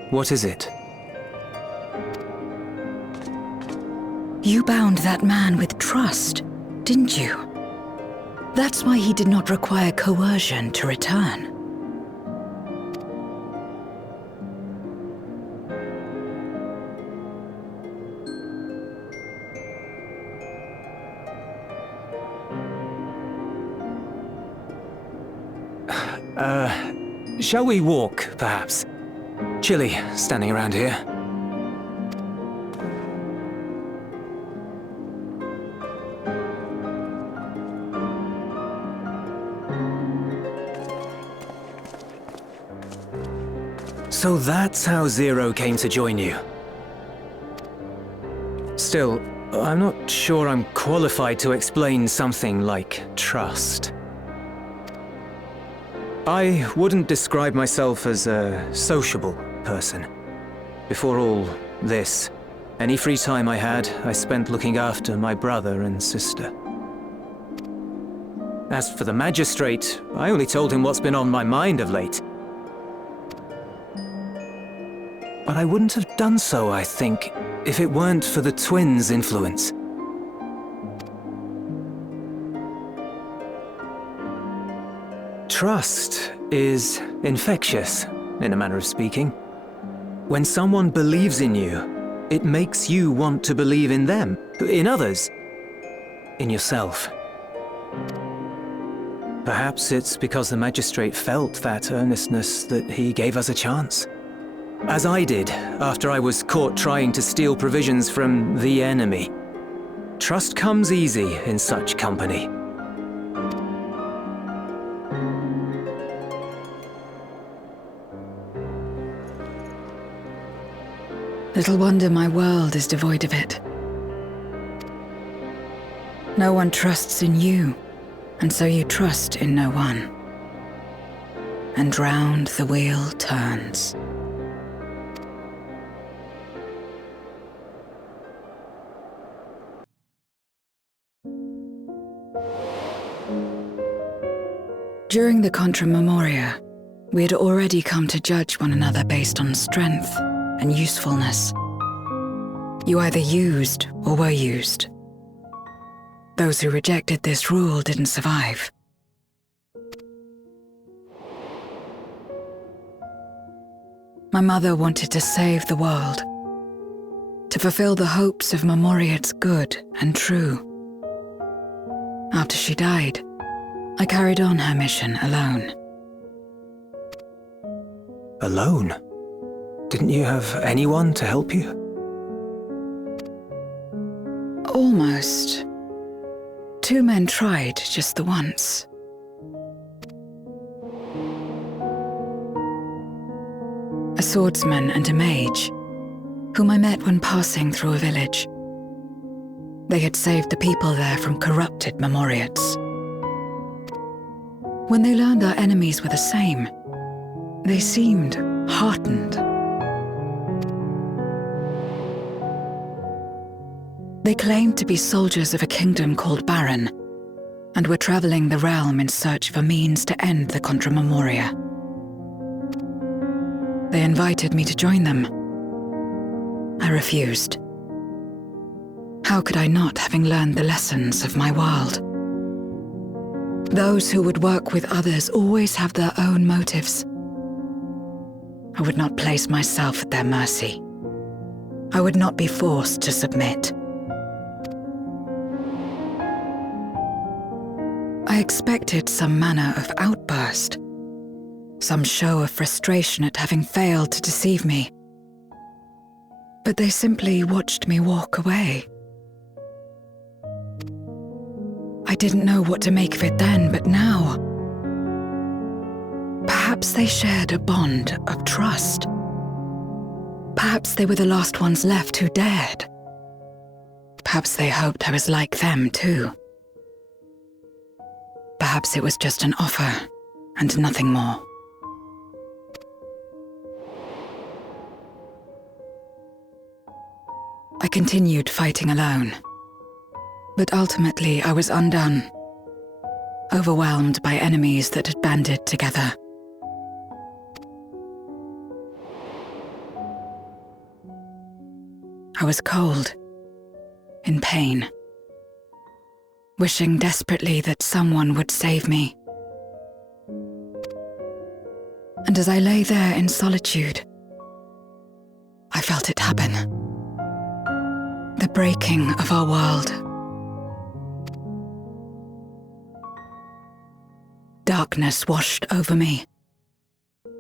What is it? You bound that man with trust, didn't you? That's why he did not require coercion to return. Shall we walk, perhaps? Chilly, standing around here. So that's how Zero came to join you. Still, I'm not sure I'm qualified to explain something like trust. I wouldn't describe myself as a sociable person. Before all this, any free time I had, I spent looking after my brother and sister. As for the magistrate, I only told him what's been on my mind of late. But I wouldn't have done so, I think, if it weren't for the twins' influence. Trust is infectious, in a manner of speaking. When someone believes in you, it makes you want to believe in them, in others, in yourself. Perhaps it's because the Magistrate felt that earnestness that he gave us a chance. As I did, after I was caught trying to steal provisions from the enemy. Trust comes easy in such company. Little wonder my world is devoid of it. No one trusts in you, and so you trust in no one. And round the wheel turns. During the Contra Memoria, we had already come to judge one another based on strength and usefulness. You either used or were used. Those who rejected this rule didn't survive. My mother wanted to save the world, to fulfill the hopes of Memoria's good and true. After she died, I carried on her mission alone. Alone? Didn't you have anyone to help you? Almost. 2 men tried just the once. A swordsman and a mage, whom I met when passing through a village. They had saved the people there from corrupted Memoriates. When they learned our enemies were the same, they seemed heartened. They claimed to be soldiers of a kingdom called Baron, and were traveling the realm in search of a means to end the Contra Memoria. They invited me to join them. I refused. How could I not, having learned the lessons of my world? Those who would work with others always have their own motives. I would not place myself at their mercy. I would not be forced to submit. I expected some manner of outburst, some show of frustration at having failed to deceive me. But they simply watched me walk away. I didn't know what to make of it then, but now, perhaps they shared a bond of trust. Perhaps they were the last ones left who dared. Perhaps they hoped I was like them too. Perhaps it was just an offer and nothing more. I continued fighting alone. But ultimately, I was undone, overwhelmed by enemies that had banded together. I was cold, in pain, wishing desperately that someone would save me. And as I lay there in solitude, I felt it happen. The breaking of our world. Darkness washed over me,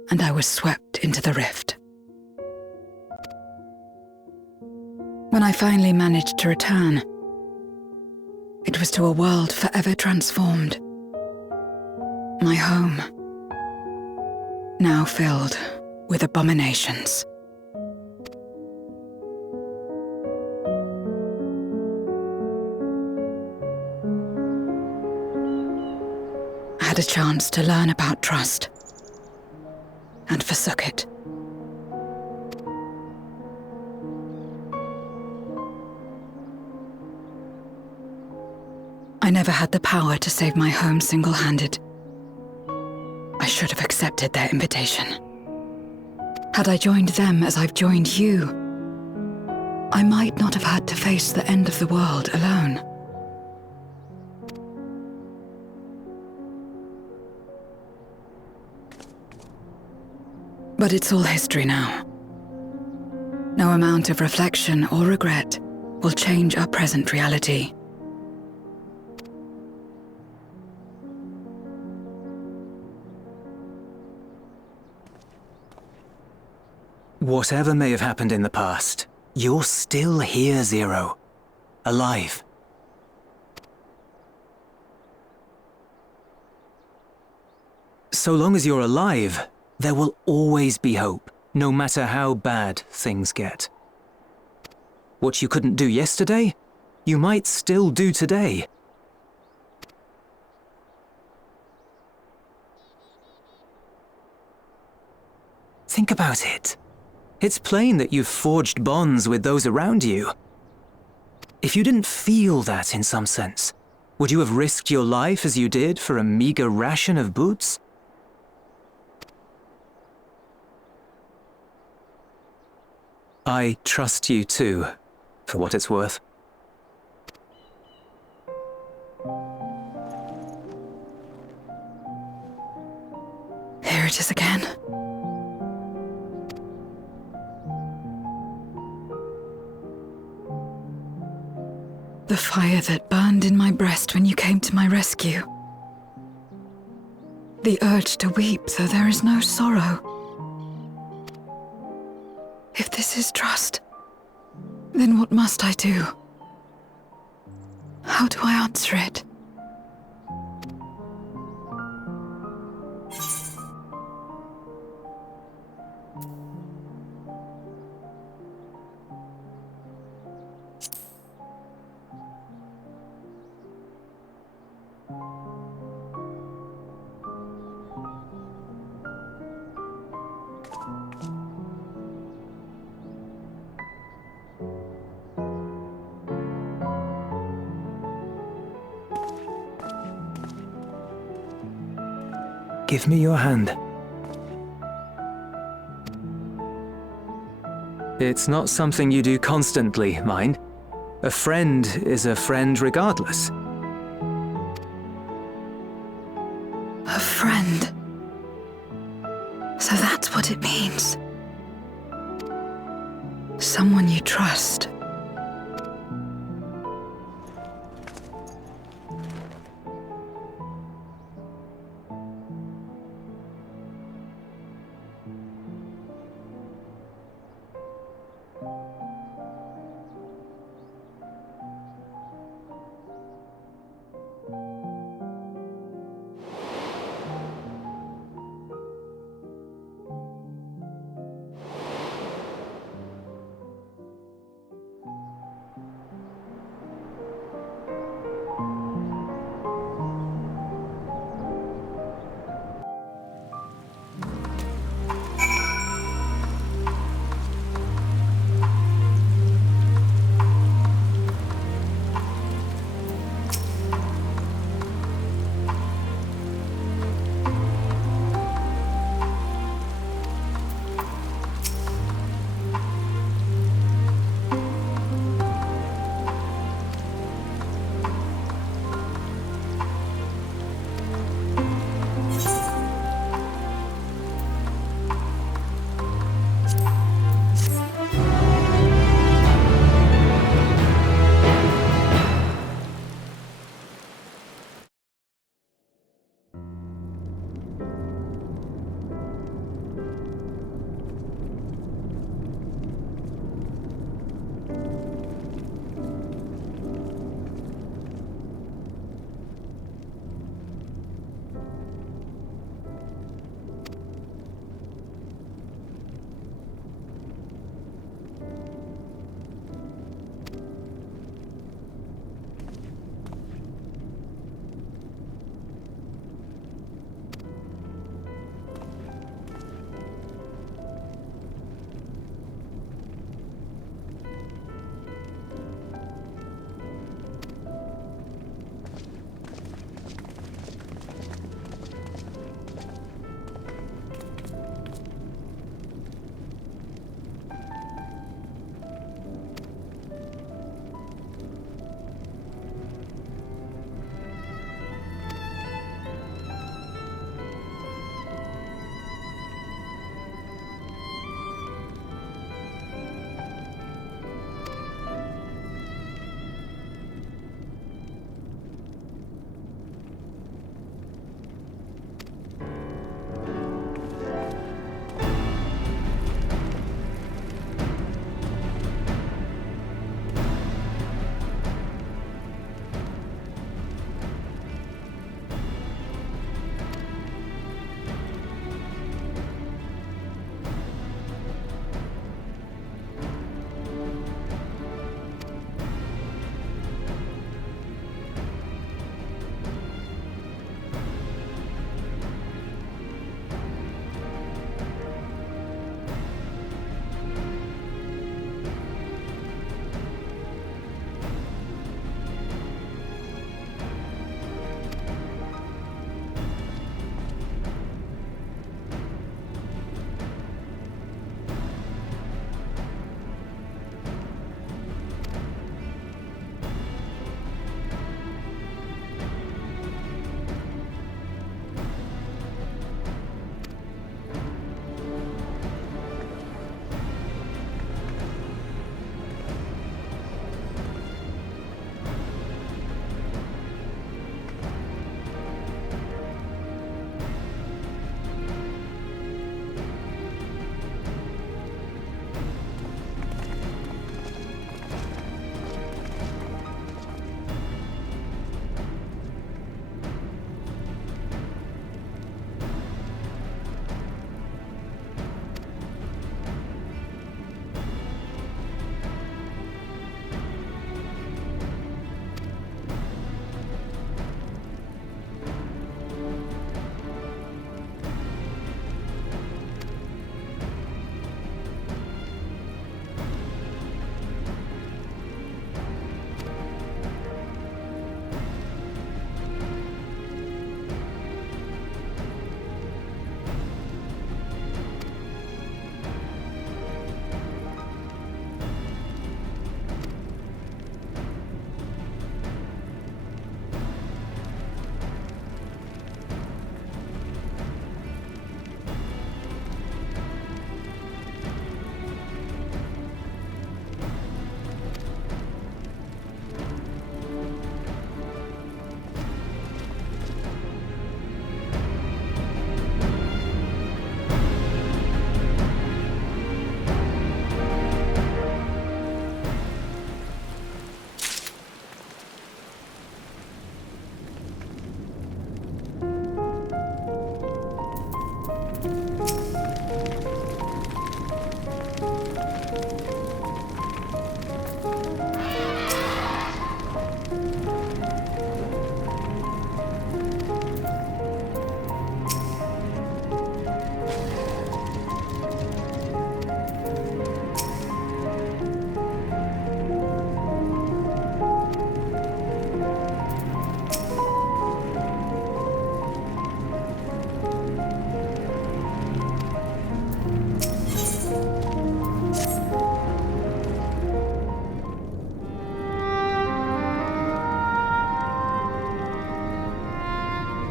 and I was swept into the rift. When I finally managed to return, it was to a world forever transformed. My home, now filled with abominations. I had a chance to learn about trust, and forsook it. I never had the power to save my home single-handed. I should have accepted their invitation. Had I joined them as I've joined you, I might not have had to face the end of the world alone. But it's all history now. No amount of reflection or regret will change our present reality. Whatever may have happened in the past, you're still here, Zero. Alive. So long as you're alive, there will always be hope, no matter how bad things get. What you couldn't do yesterday, you might still do today. Think about it. It's plain that you've forged bonds with those around you. If you didn't feel that in some sense, would you have risked your life as you did for a meager ration of boots? I trust you too, for what it's worth. Here it is again. The fire that burned in my breast when you came to my rescue. The urge to weep, though there is no sorrow. If this is trust, then what must I do? How do I answer it? Give me your hand. It's not something you do constantly, mind. A friend is a friend regardless. A friend. So that's what it means. Someone you trust.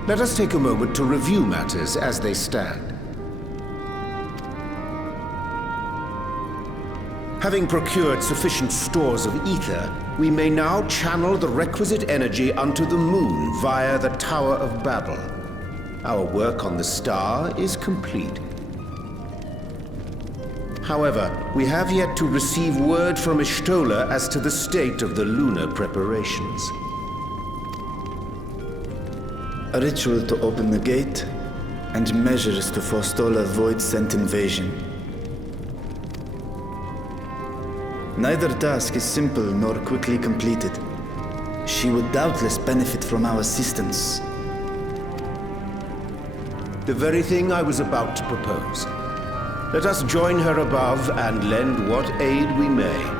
Let us take a moment to review matters as they stand. Having procured sufficient stores of ether, we may now channel the requisite energy unto the moon via the Tower of Babel. Our work on the star is complete. However, we have yet to receive word from Y'shtola as to the state of the lunar preparations. A ritual to open the gate, and measures to forestall a void-sent invasion. Neither task is simple nor quickly completed. She would doubtless benefit from our assistance. The very thing I was about to propose. Let us join her above and lend what aid we may.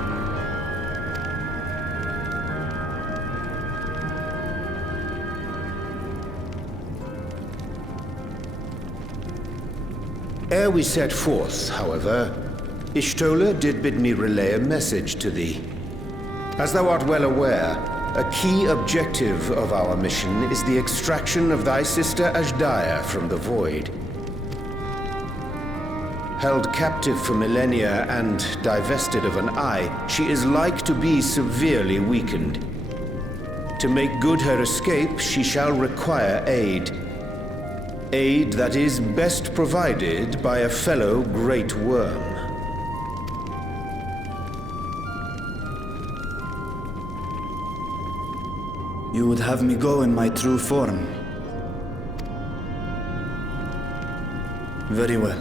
Ere we set forth, however, Y'shtola did bid me relay a message to thee. As thou art well aware, a key objective of our mission is the extraction of thy sister Azdaia from the Void. Held captive for millennia and divested of an eye, she is like to be severely weakened. To make good her escape, she shall require aid. Aid that is best provided by a fellow Great Worm. You would have me go in my true form. Very well.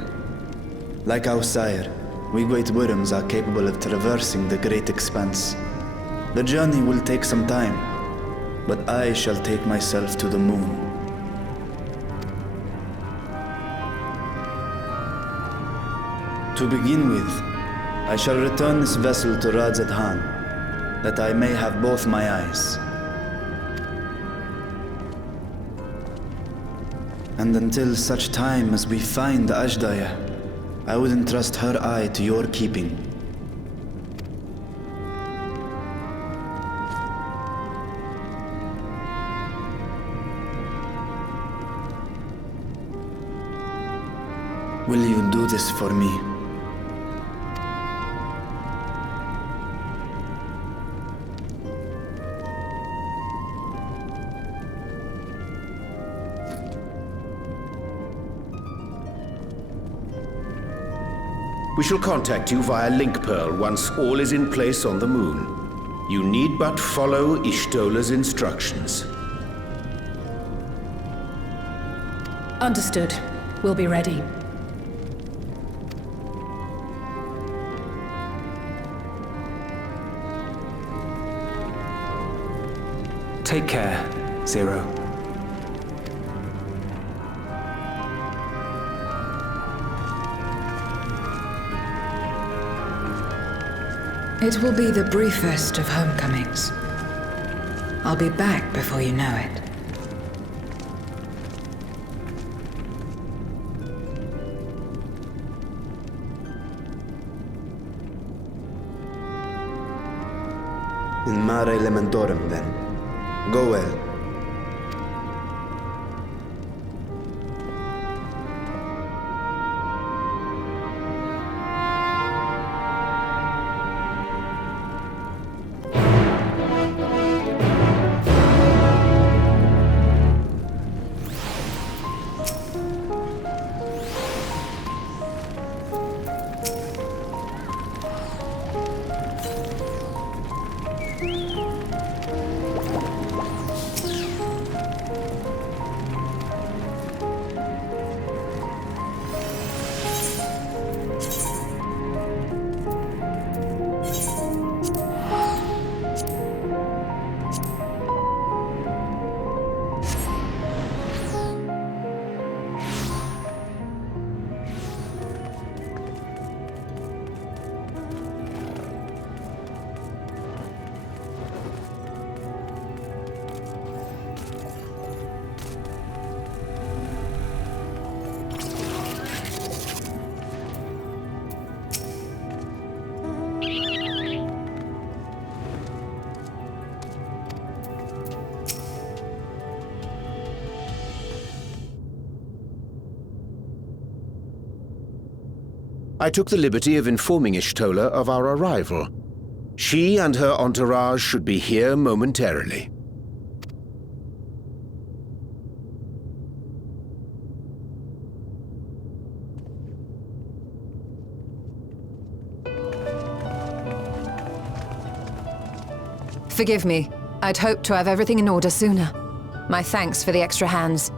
Like our sire, we Great Worms are capable of traversing the Great Expanse. The journey will take some time, but I shall take myself to the moon. To begin with, I shall return this vessel to Alzadaal, that I may have both my eyes. And until such time as we find Azdaia, I would entrust her eye to your keeping. Will you do this for me? We shall contact you via Link Pearl once all is in place on the moon. You need but follow Y'shtola's instructions. Understood. We'll be ready. Take care, Zero. It will be the briefest of homecomings. I'll be back before you know it. In Mare Elementorum, then. Go well. I took the liberty of informing Ishtola of our arrival. She and her entourage should be here momentarily. Forgive me. I'd hoped to have everything in order sooner. My thanks for the extra hands.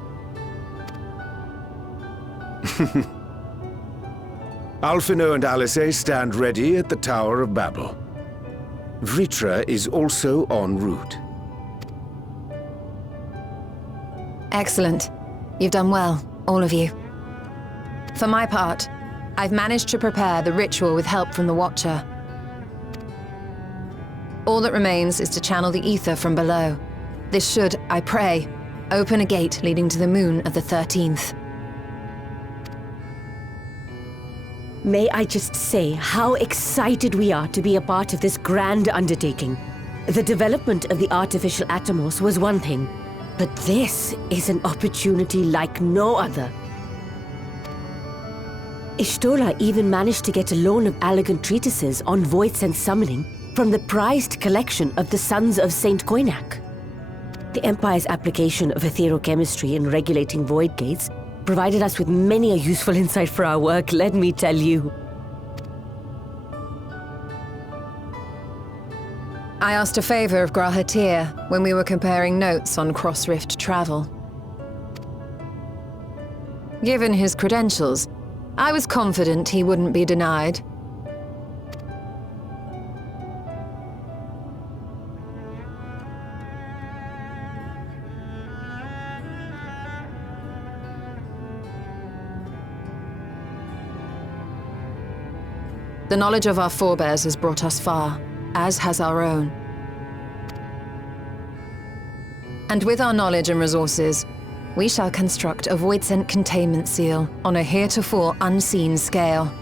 Alphino and Alice stand ready at the Tower of Babel. Vritra is also en route. Excellent. You've done well, all of you. For my part, I've managed to prepare the ritual with help from the Watcher. All that remains is to channel the ether from below. This should, I pray, open a gate leading to the moon of the 13th. May I just say how excited we are to be a part of this grand undertaking. The development of the artificial Atomos was one thing, but this is an opportunity like no other. Ishtola even managed to get a loan of elegant treatises on voice and summoning from the prized collection of the Sons of Saint Koinak. The Empire's application of etherochemistry in regulating void gates provided us with many a useful insight for our work, let me tell you. I asked a favor of Grahatir when we were comparing notes on cross-rift travel. Given his credentials, I was confident he wouldn't be denied. The knowledge of our forebears has brought us far, as has our own. And with our knowledge and resources, we shall construct a void-sent containment seal on a heretofore unseen scale.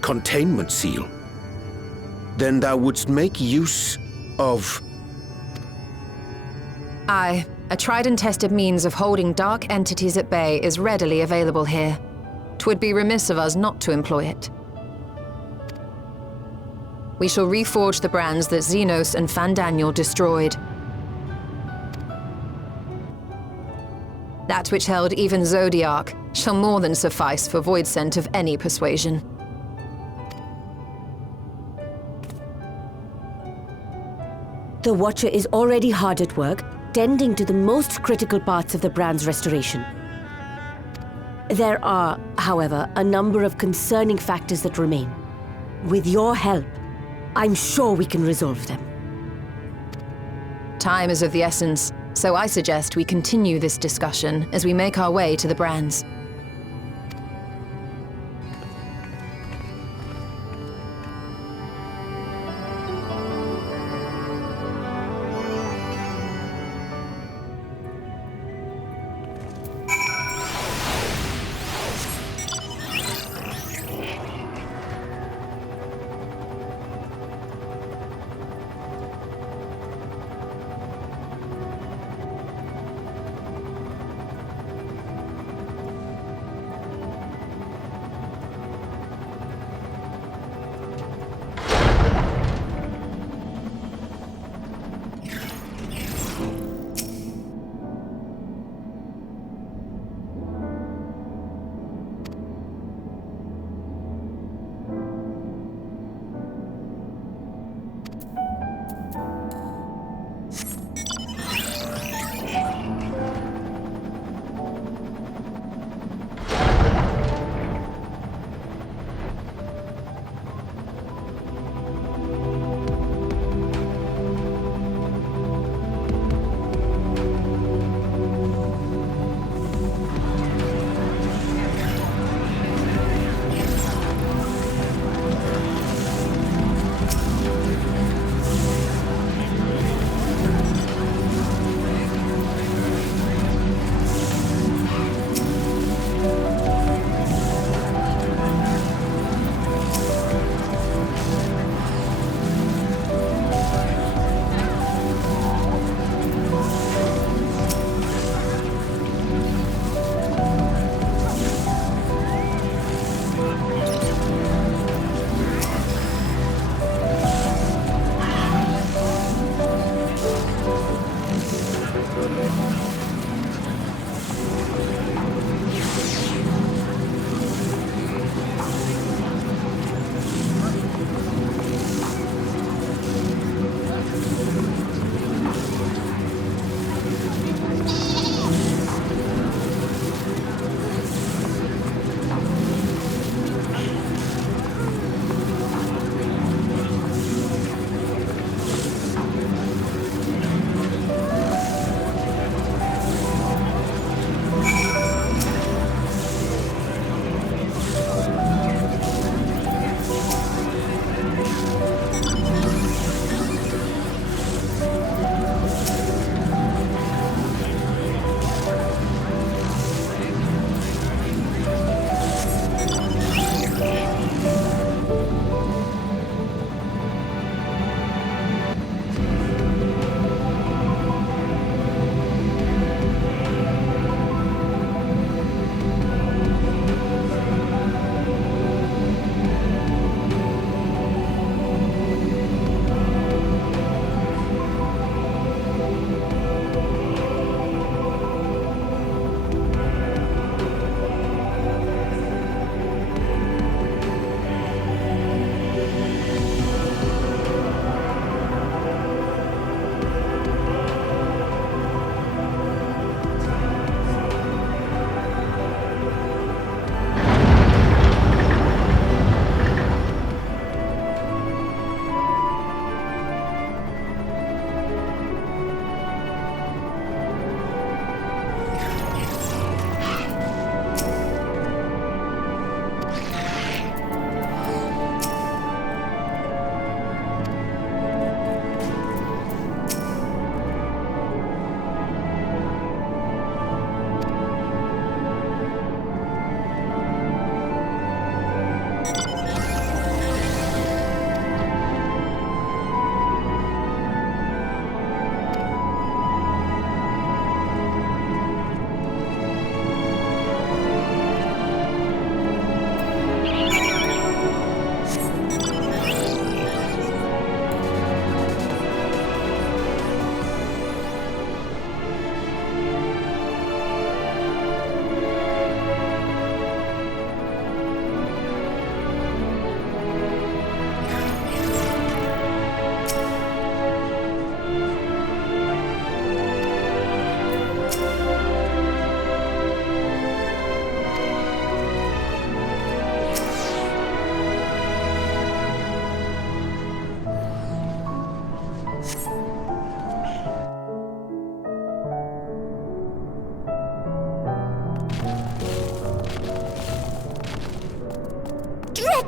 Containment seal? Then thou wouldst make use of... Aye. A tried and tested means of holding dark entities at bay is readily available here. 'Twould be remiss of us not to employ it. We shall reforge the brands that Xenos and Fandaniel destroyed. That which held even Zodiac shall more than suffice for void scent of any persuasion. The Watcher is already hard at work, tending to the most critical parts of the brand's restoration. There are, however, a number of concerning factors that remain. With your help, I'm sure we can resolve them. Time is of the essence, so I suggest we continue this discussion as we make our way to the brands.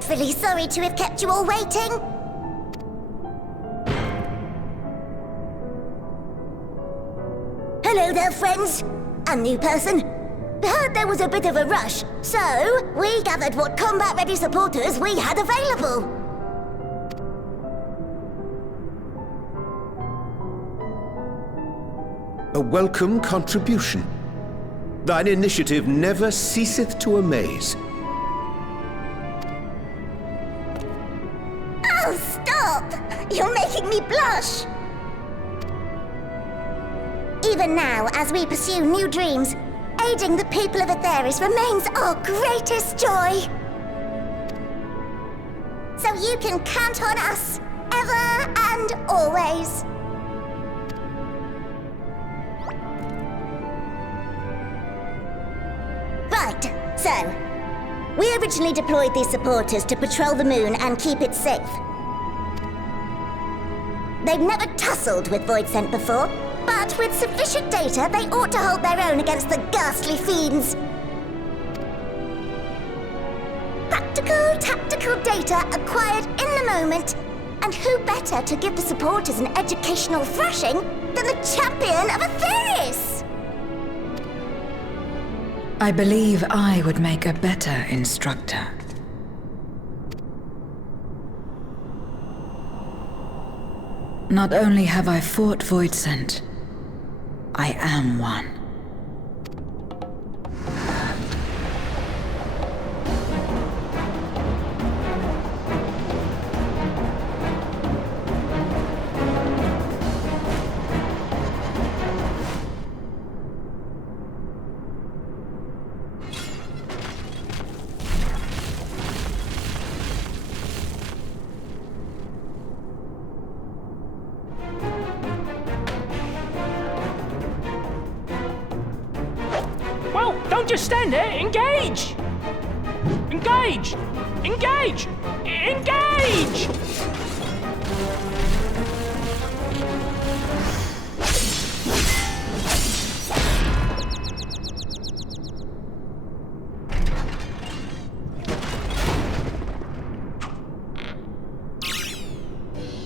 dreadfully sorry to have kept you all waiting. Hello there, friends. A new person. Heard there was a bit of a rush, so we gathered what combat-ready supporters we had available. A welcome contribution. Thine initiative never ceaseth to amaze. Oh, stop! You're making me blush! Even now, as we pursue new dreams, aiding the people of Aetheris remains our greatest joy. So you can count on us, ever and always. Right, so, we originally deployed these supporters to patrol the moon and keep it safe. They've never tussled with Voidsent before, but with sufficient data, they ought to hold their own against the ghastly fiends. Practical, tactical data acquired in the moment, and who better to give the supporters an educational thrashing than the champion of Aetheris? I believe I would make a better instructor. Not only have I fought Voidsent, I am one. Don't just stand there, engage! Engage! Engage! Engage!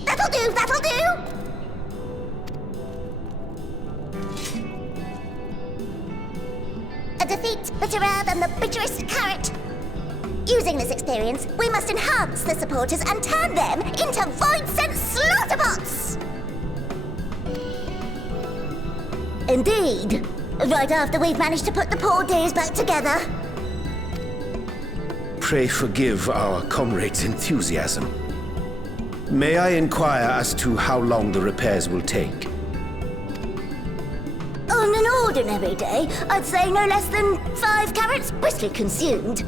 That'll do, that'll do! A defeat bitterer than the bitterest carrot. Using this experience, we must enhance the supporters and turn them into Voidsent slaughterbots! Indeed. Right after we've managed to put the poor dears back together. Pray forgive our comrade's enthusiasm. May I inquire as to how long the repairs will take? On an ordinary day, I'd say no less than 5 carrots briskly consumed.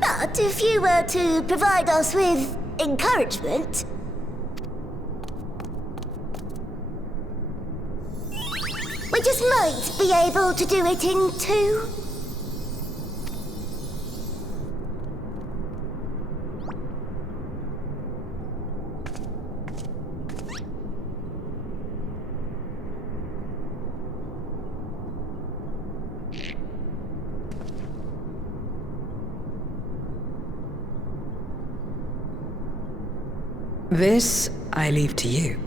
But if you were to provide us with encouragement... we just might be able to do it in 2. This I leave to you.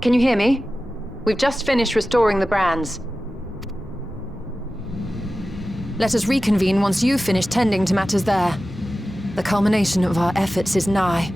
Can you hear me? We've just finished restoring the brands. Let us reconvene once you've finished tending to matters there. The culmination of our efforts is nigh.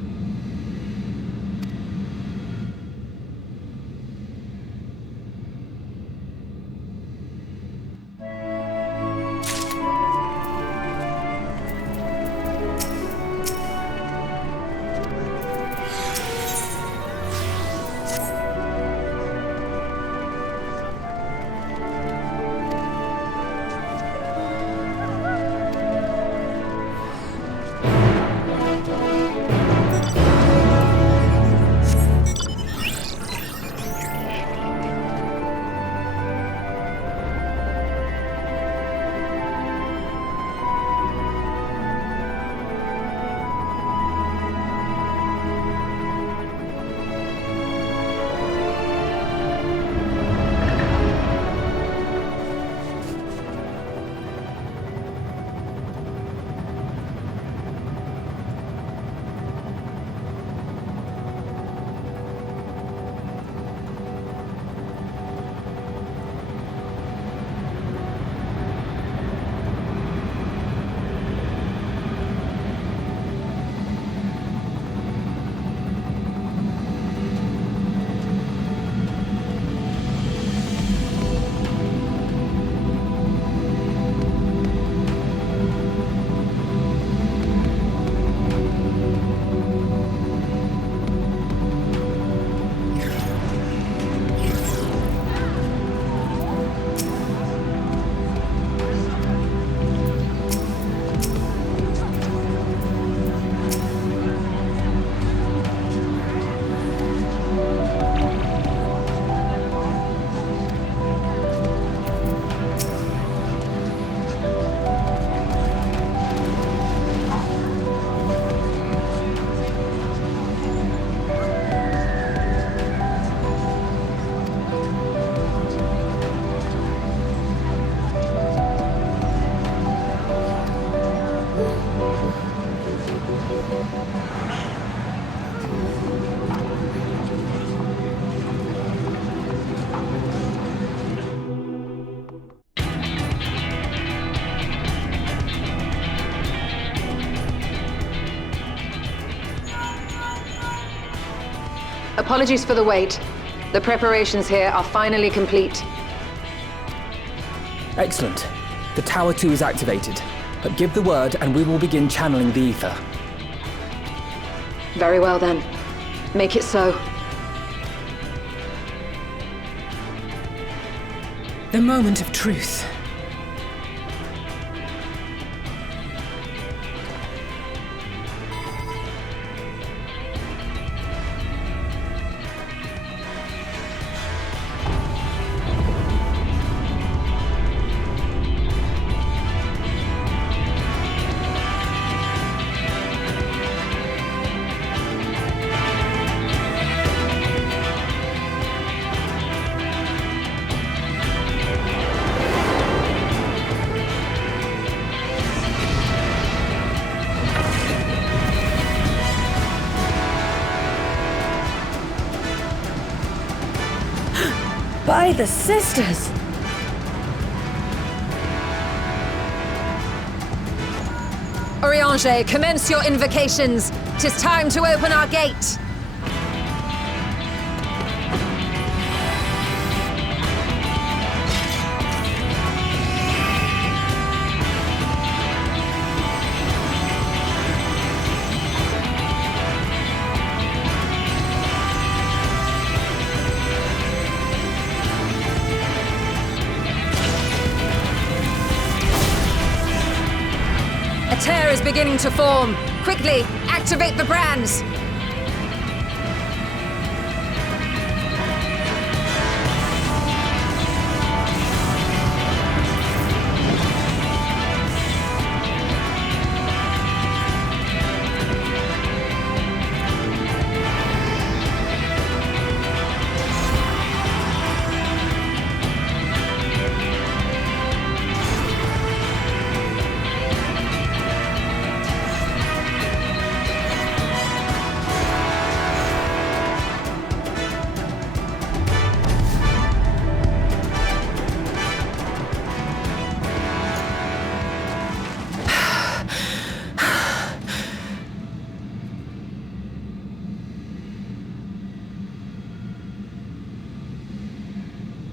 Apologies for the wait. The preparations here are finally complete. Excellent. The Tower 2 is activated. Give the word and we will begin channeling the ether. Very well then. Make it so. The moment of truth. By the sisters! Oriange, commence your invocations. 'Tis time to open our gate. A tear is beginning to form. Quickly, activate the brands.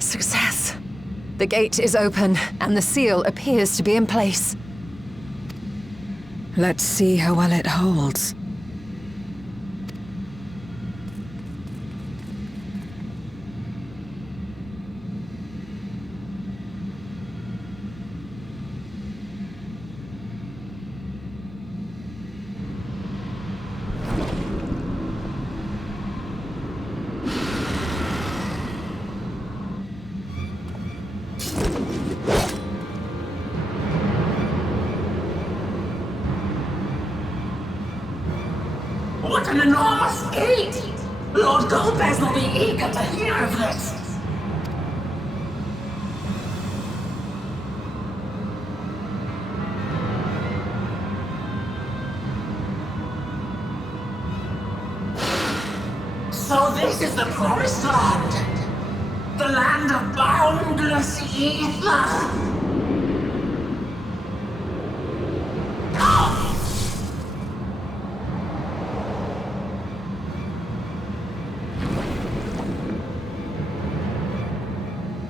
Success. The gate is open, and the seal appears to be in place. Let's see how well it holds. What an enormous gate! Lord Golbez will be eager to hear of this. So this is the promised land. The land of boundless ether.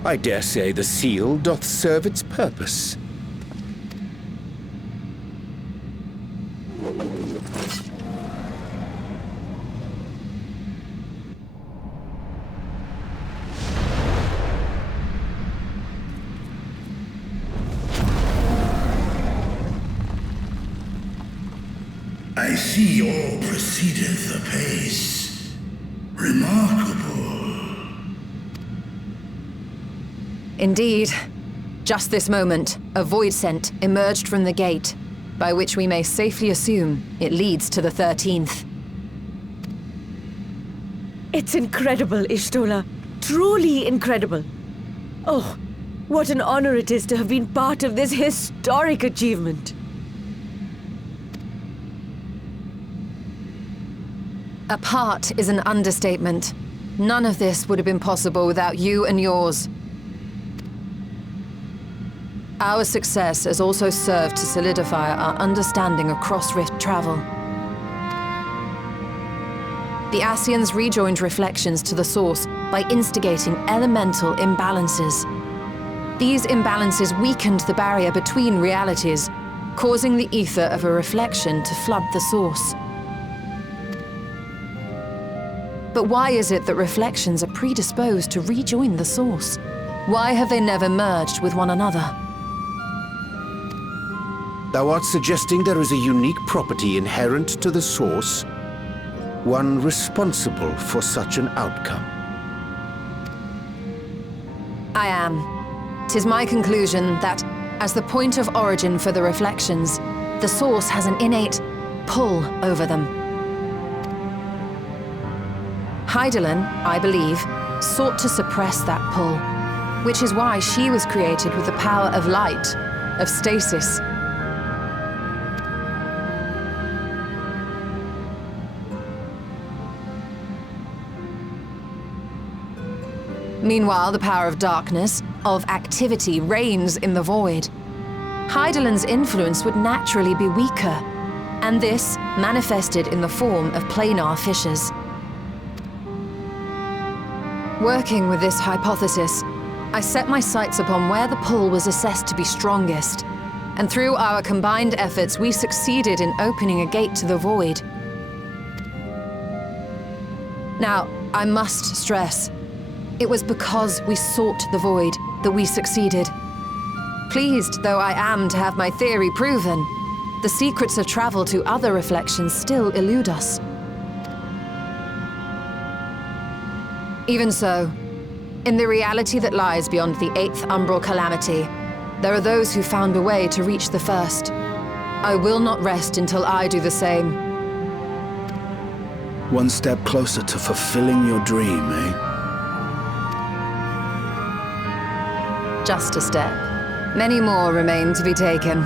I dare say the seal doth serve its purpose. I see all proceedeth apace. Remarkable. Indeed. Just this moment, a void scent emerged from the gate, by which we may safely assume it leads to the 13th. It's incredible, Y'shtola. Truly incredible. Oh, what an honor it is to have been part of this historic achievement. A part is an understatement. None of this would have been possible without you and yours. Our success has also served to solidify our understanding of cross-rift travel. The Ascians rejoined reflections to the source by instigating elemental imbalances. These imbalances weakened the barrier between realities, causing the ether of a reflection to flood the source. But why is it that reflections are predisposed to rejoin the source? Why have they never merged with one another? Thou art suggesting there is a unique property inherent to the source, one responsible for such an outcome. I am. 'Tis my conclusion that, as the point of origin for the reflections, the source has an innate pull over them. Hydaelyn, I believe, sought to suppress that pull, which is why she was created with the power of light, of stasis. Meanwhile, the power of darkness, of activity, reigns in the void. Hydaelyn's influence would naturally be weaker, and this manifested in the form of planar fissures. Working with this hypothesis, I set my sights upon where the pull was assessed to be strongest, and through our combined efforts, we succeeded in opening a gate to the void. Now, I must stress, it was because we sought the void that we succeeded. Pleased though I am to have my theory proven, the secrets of travel to other reflections still elude us. Even so, in the reality that lies beyond the 8th umbral calamity, there are those who found a way to reach the first. I will not rest until I do the same. One step closer to fulfilling your dream, eh? Just a step. Many more remain to be taken.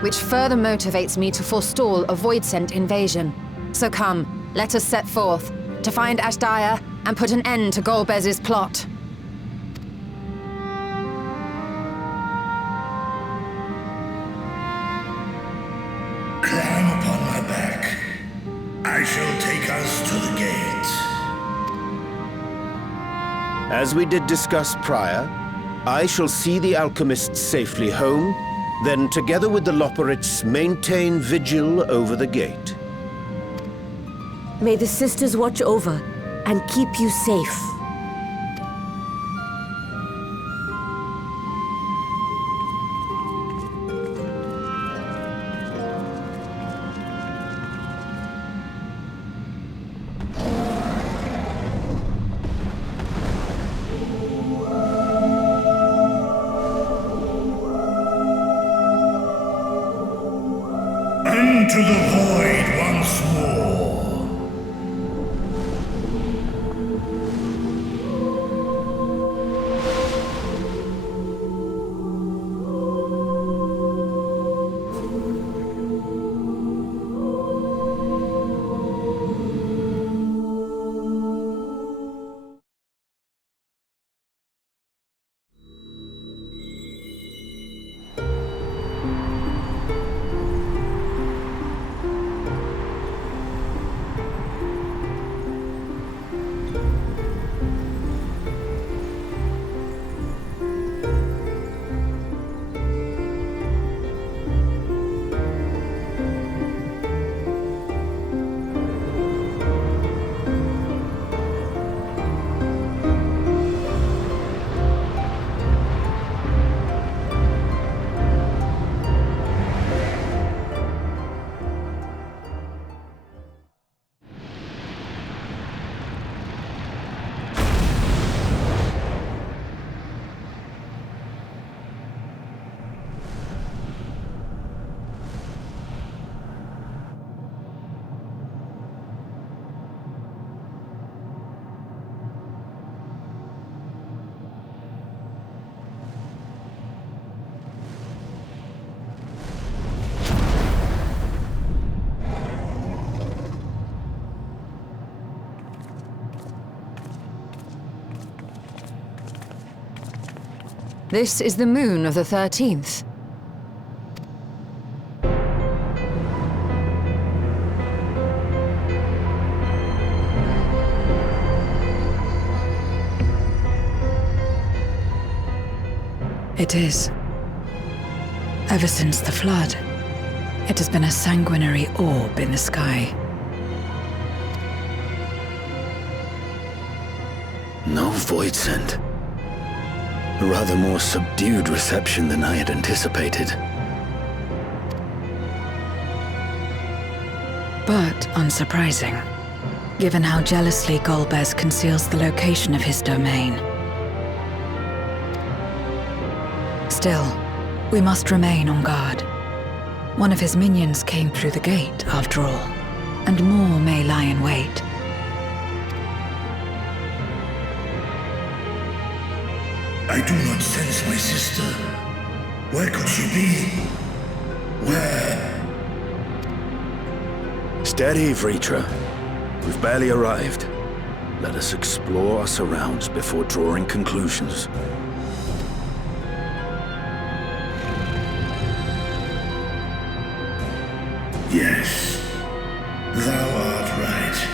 Which further motivates me to forestall a void-sent invasion. So come, let us set forth, to find Ashdaya and put an end to Golbez's plot. Climb upon my back. I shall take us to the gate. As we did discuss prior, I shall see the alchemists safely home, then together with the Loporrits maintain vigil over the gate. May the sisters watch over and keep you safe. Into the void once more. This is the moon of the 13th. It is. Ever since the flood, it has been a sanguinary orb in the sky. No void scent. A rather more subdued reception than I had anticipated. But unsurprising, given how jealously Golbez conceals the location of his domain. Still, we must remain on guard. One of his minions came through the gate, after all, and more may lie in wait. I do not sense my sister. Where could she be? Where? Steady, Vritra. We've barely arrived. Let us explore our surrounds before drawing conclusions. Yes, thou art right.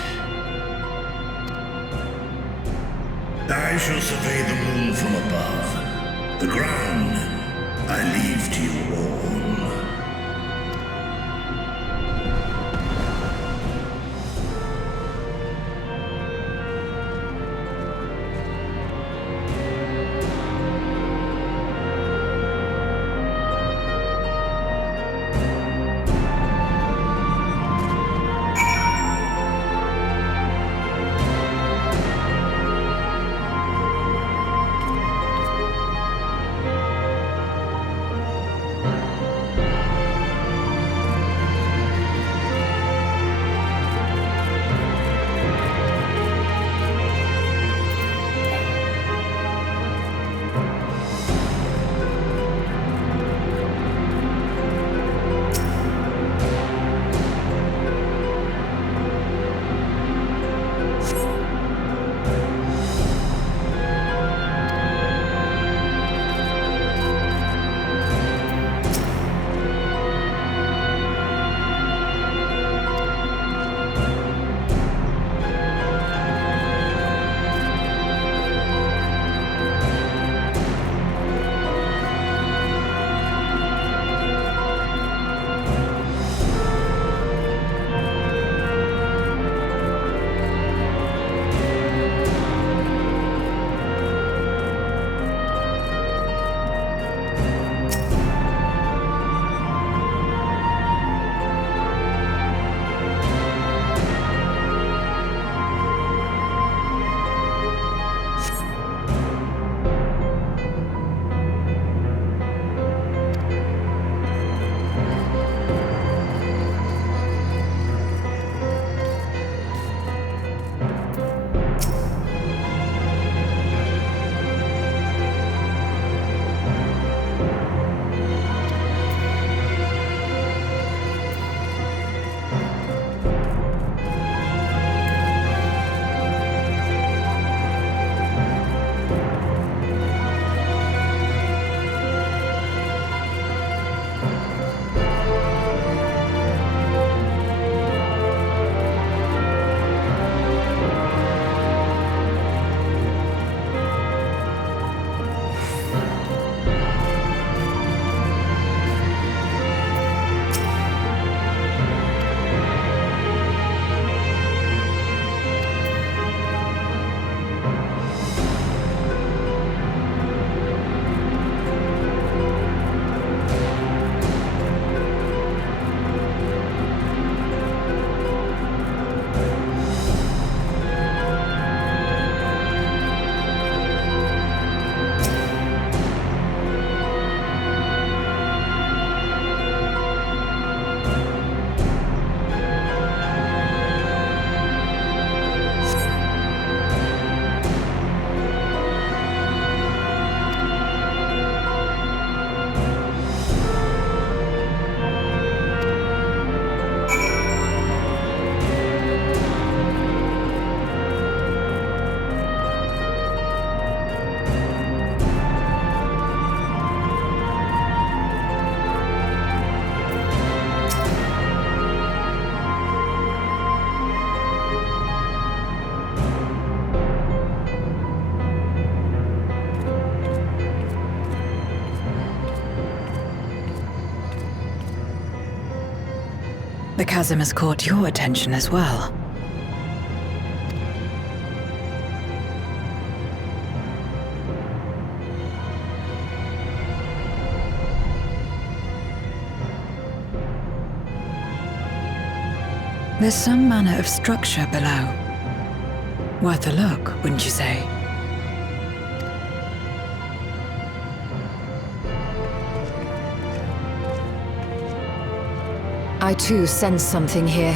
I shall survey the moon from above. The ground I leave to you all. chasm has caught your attention as well. There's some manner of structure below. Worth a look, wouldn't you say? I too sense something here.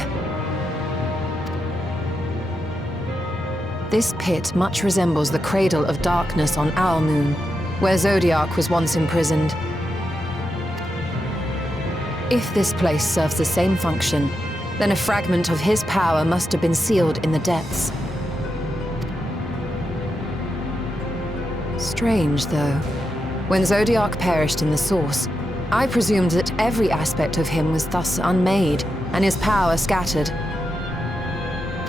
This pit much resembles the Cradle of Darkness on Owl Moon, where Zodiac was once imprisoned. If this place serves the same function, then a fragment of his power must have been sealed in the depths. Strange, though. When Zodiac perished in the Source, I presumed that every aspect of him was thus unmade, and his power scattered.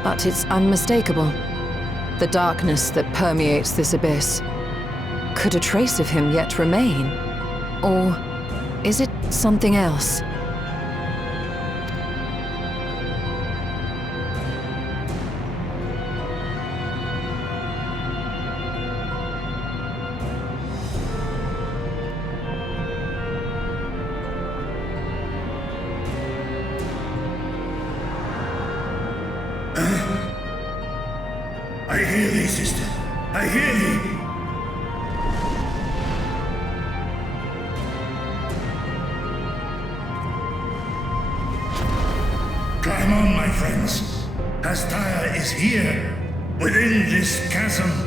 But it's unmistakable. The darkness that permeates this abyss. Could a trace of him yet remain? Or is it something else? I hear thee, sister. I hear thee. Climb on, my friends. Aztaya is here, within this chasm.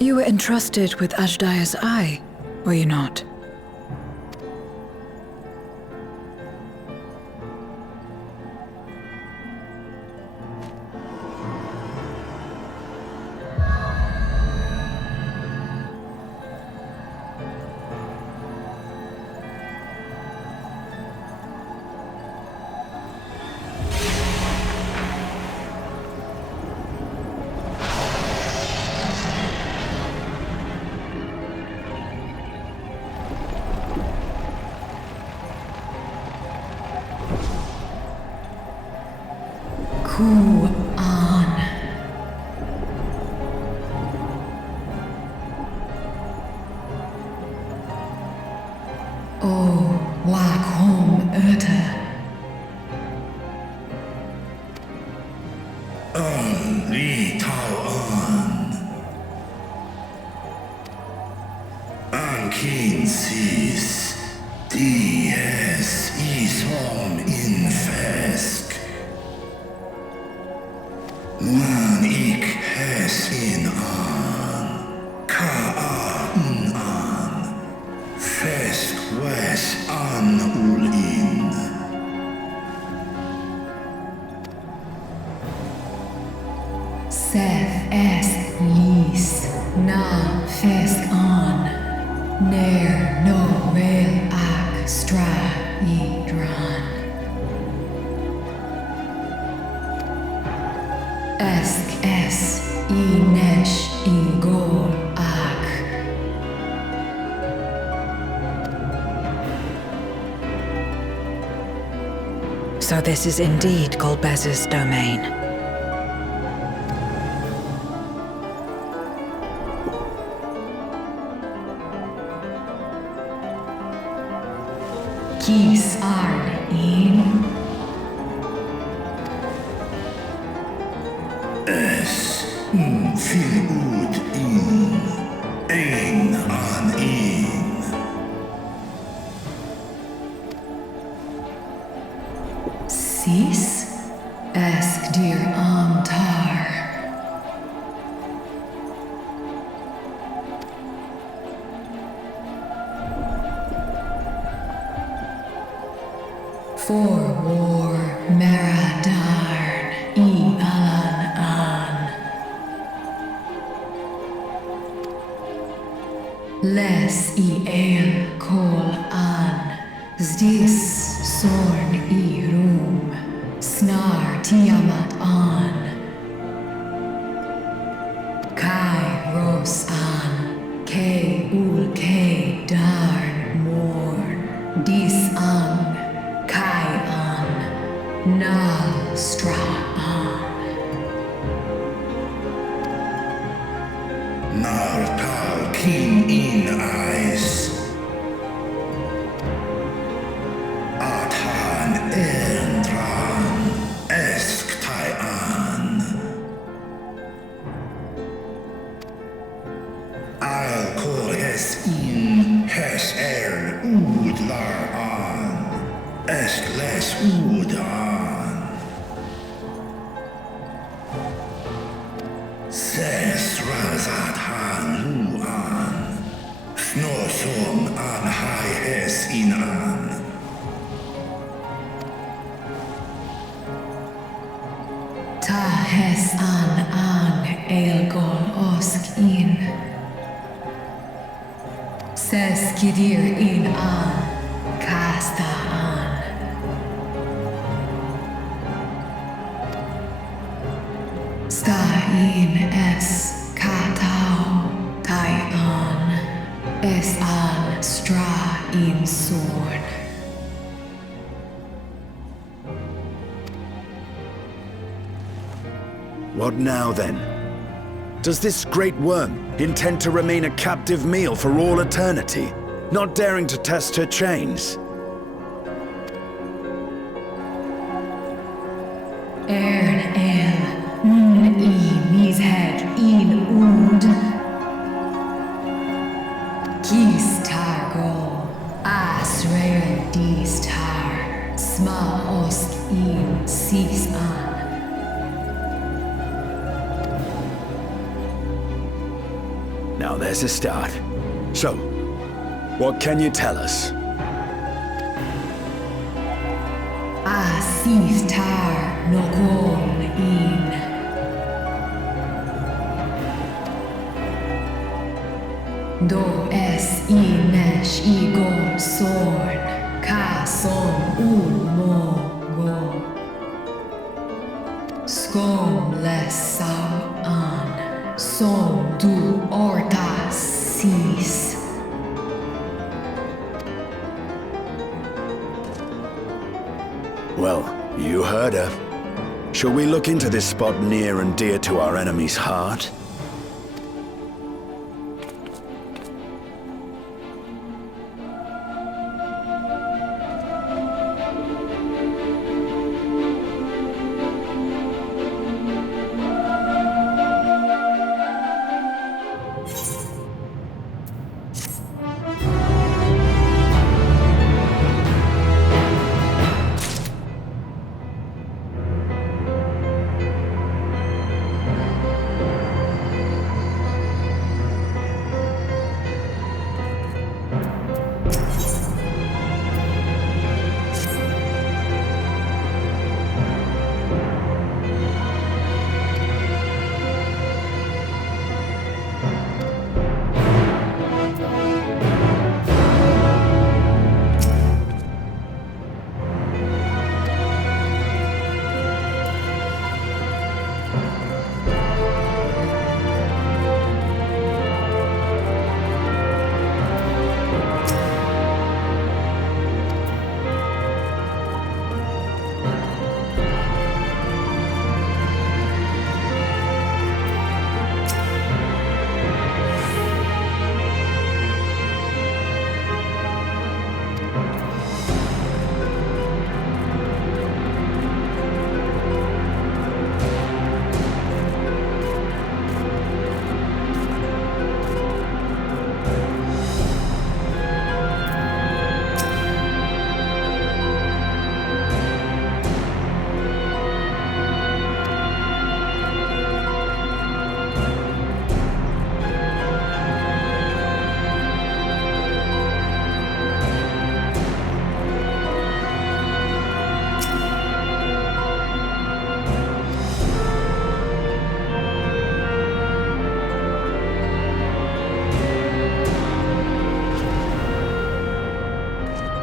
You were entrusted with Azdaya's eye, were you not? So this is indeed Golbez's domain. Kies arn in. Es fil ut in. Ein an in. Sis? Ask dear Amtar. For war Maradarn Alan an. Les el kol an. Zdis sorn rum. Snar Tiamat an. Kai Ros an. Ke ul ke darn morn. Dis an. Kai an. Nal stra an. Nar tal king in eyes. Athan entran. Esk tai an. I'll call hes in. Hes ud lar an. Esk les ud an. Ses razat han lu an. Snorsong an hai hes in an. Ta hes an elgol osk in. Ses kidir in an. Kasta an. Sta in es katao tai an. Es an stra in sorn. What now, then? Does this great worm intend to remain a captive meal for all eternity, not daring to test her chains? Ern el, mis head in ud. Kis targo, asrael dis tar, sma osk in sis an. Now there's a start. So, what can you tell us? Asis tar nokon in. Do es inesh igon sorn, ka son mo go. Skom les sau an, son du orta sis. Well, you heard her. Shall we look into this spot near and dear to our enemy's heart?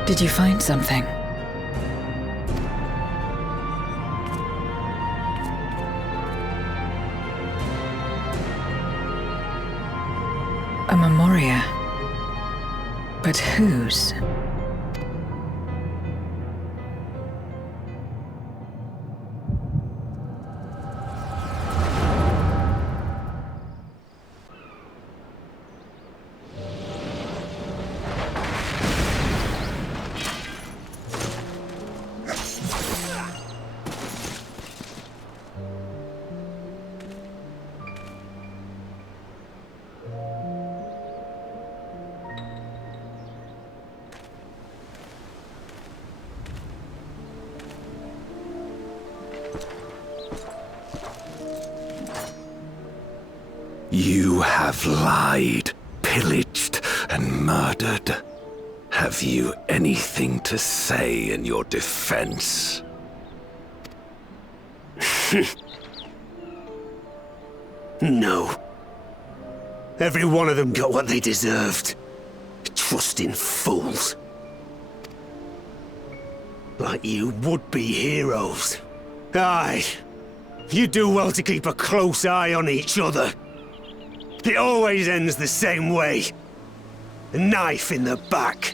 Did you find something? A memoria. But whose? You have lied, pillaged, and murdered. Have you anything to say in your defense? No. Every one of them got what they deserved. Trusting fools. Like you would-be heroes. Aye. You do well to keep a close eye on each other. It always ends the same way. A knife in the back.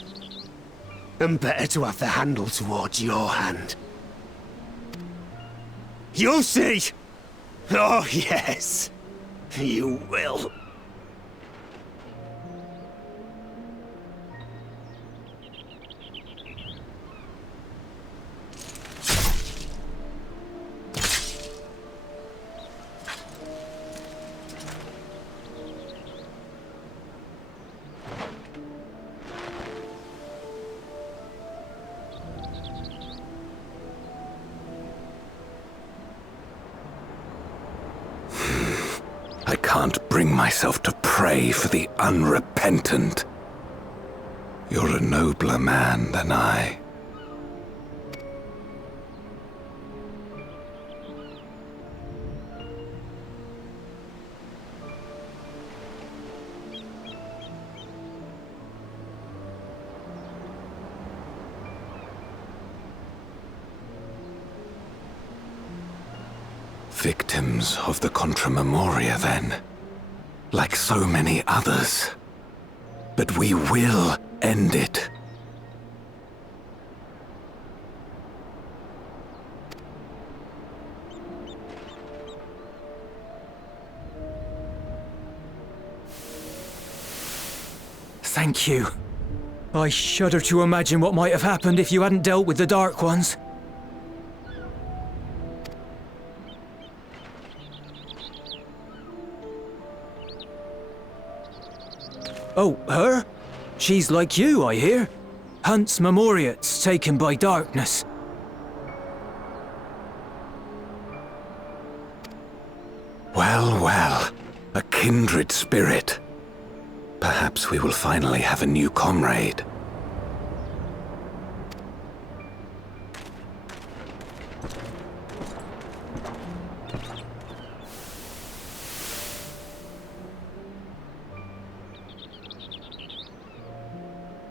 And better to have the handle towards your hand. You'll see! Oh, yes. You will. I can't bring myself to pray for the unrepentant. You're a nobler man than I. Victims of the Contra Memoria, then. Like so many others. But we will end it. Thank you. I shudder to imagine what might have happened if you hadn't dealt with the Dark Ones. Oh, her? She's like you, I hear. Hunts memoriats taken by darkness. Well, well. A kindred spirit. Perhaps we will finally have a new comrade.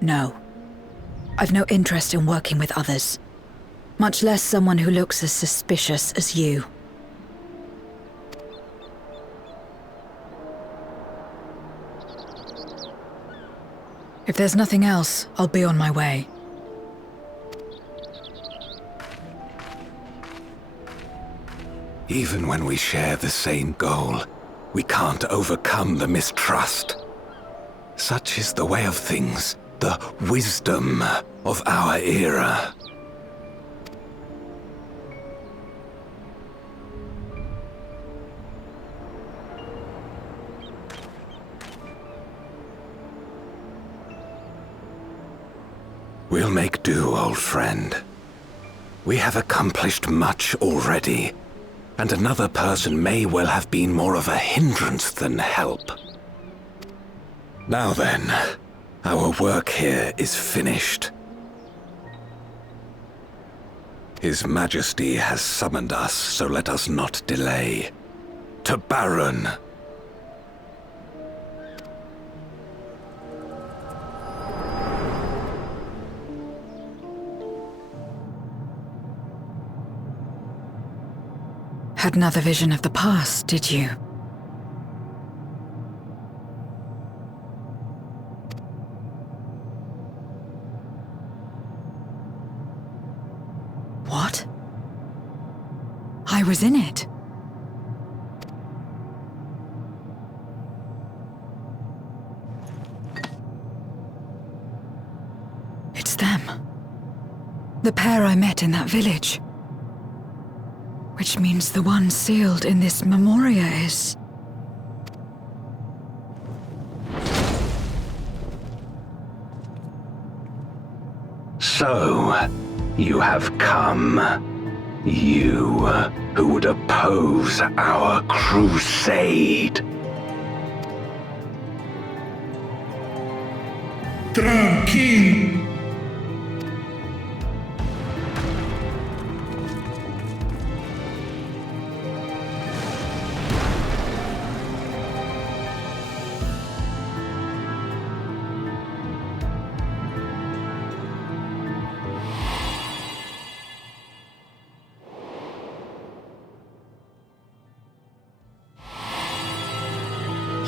No. I've no interest in working with others. Much less someone who looks as suspicious as you. If there's nothing else, I'll be on my way. Even when we share the same goal, we can't overcome the mistrust. Such is the way of things. The wisdom of our era. We'll make do, old friend. We have accomplished much already, and another person may well have been more of a hindrance than help. Now then, our work here is finished. His Majesty has summoned us, so let us not delay. To Baron! Had another vision of the past, did you? What? I was in it. It's them. The pair I met in that village. Which means the one sealed in this memoria is... So, you have come. You, who would oppose our crusade. Tranquil.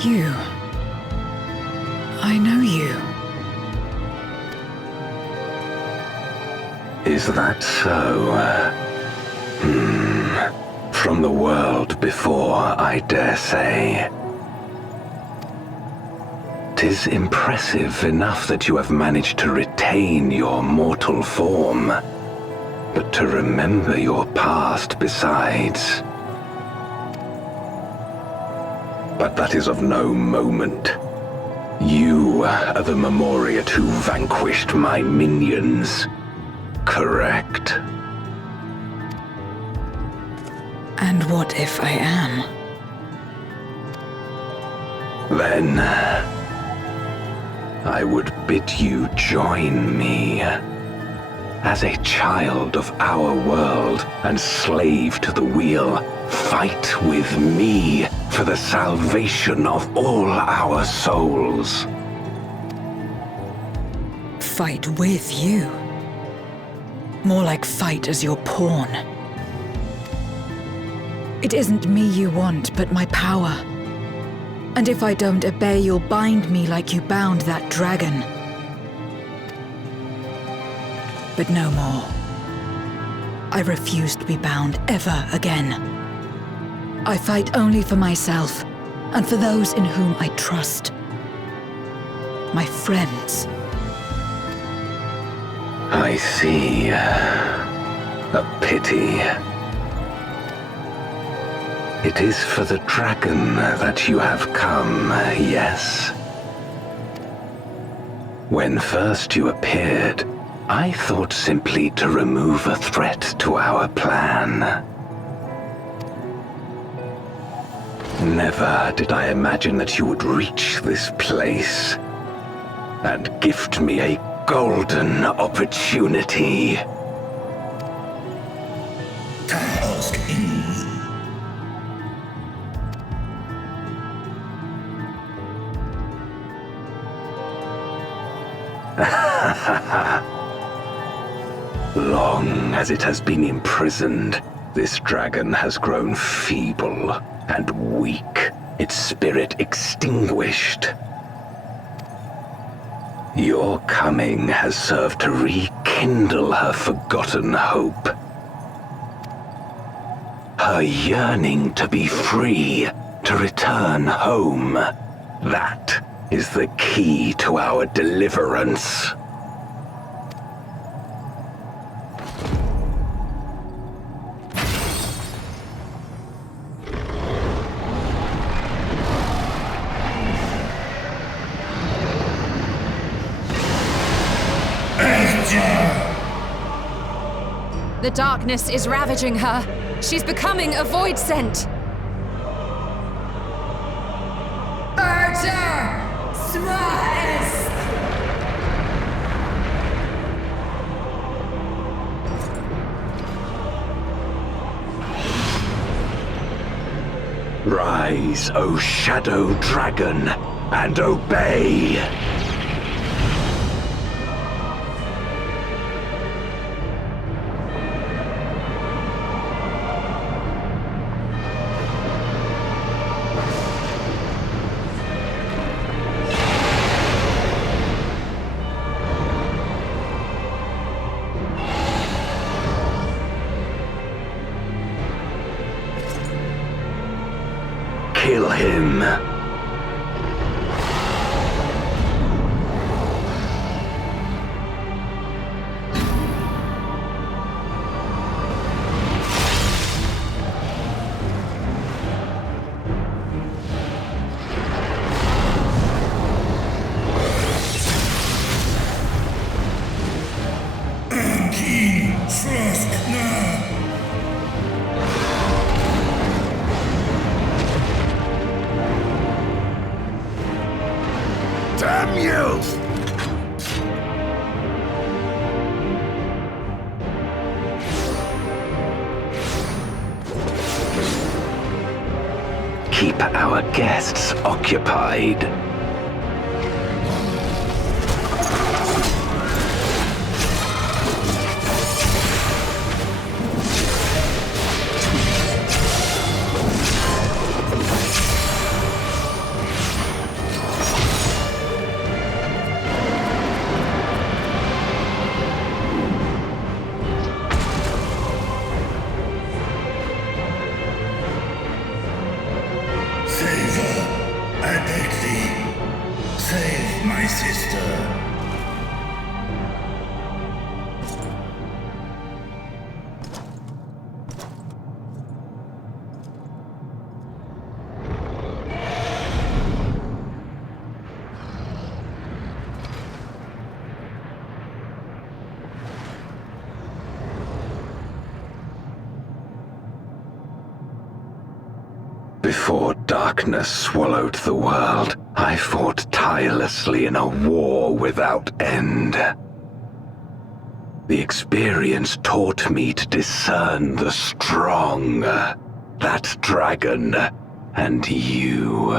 You. I know you. Is that so? From the world before, I dare say. 'Tis impressive enough that you have managed to retain your mortal form, but to remember your past besides. But that is of no moment. You are the Memoriat who vanquished my minions, correct? And what if I am? Then I would bid you join me. As a child of our world and slave to the wheel, fight with me for the salvation of all our souls. Fight with you? More like fight as your pawn. It isn't me you want, but my power. And if I don't obey, you'll bind me like you bound that dragon. But no more. I refuse to be bound ever again. I fight only for myself, and for those in whom I trust. My friends. I see. A pity. It is for the dragon that you have come, yes? When first you appeared, I thought simply to remove a threat to our plan. Never did I imagine that you would reach this place and gift me a golden opportunity. Long as it has been imprisoned, this dragon has grown feeble and weak, its spirit extinguished. Your coming has served to rekindle her forgotten hope. Her yearning to be free, to return home. That is the key to our deliverance. The darkness is ravaging her. She's becoming a void scent. Archer! Smash! Rise, O Shadow Dragon, and obey! kill him. Damn you! Keep our guests occupied. Before darkness swallowed the world, I fought tirelessly in a war without end. The experience taught me to discern the strong, that dragon, and you.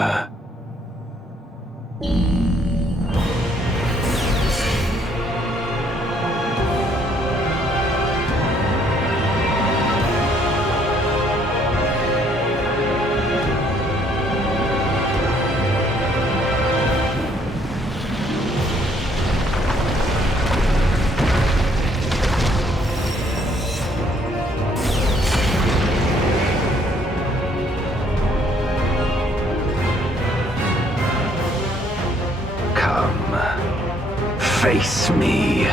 Face me.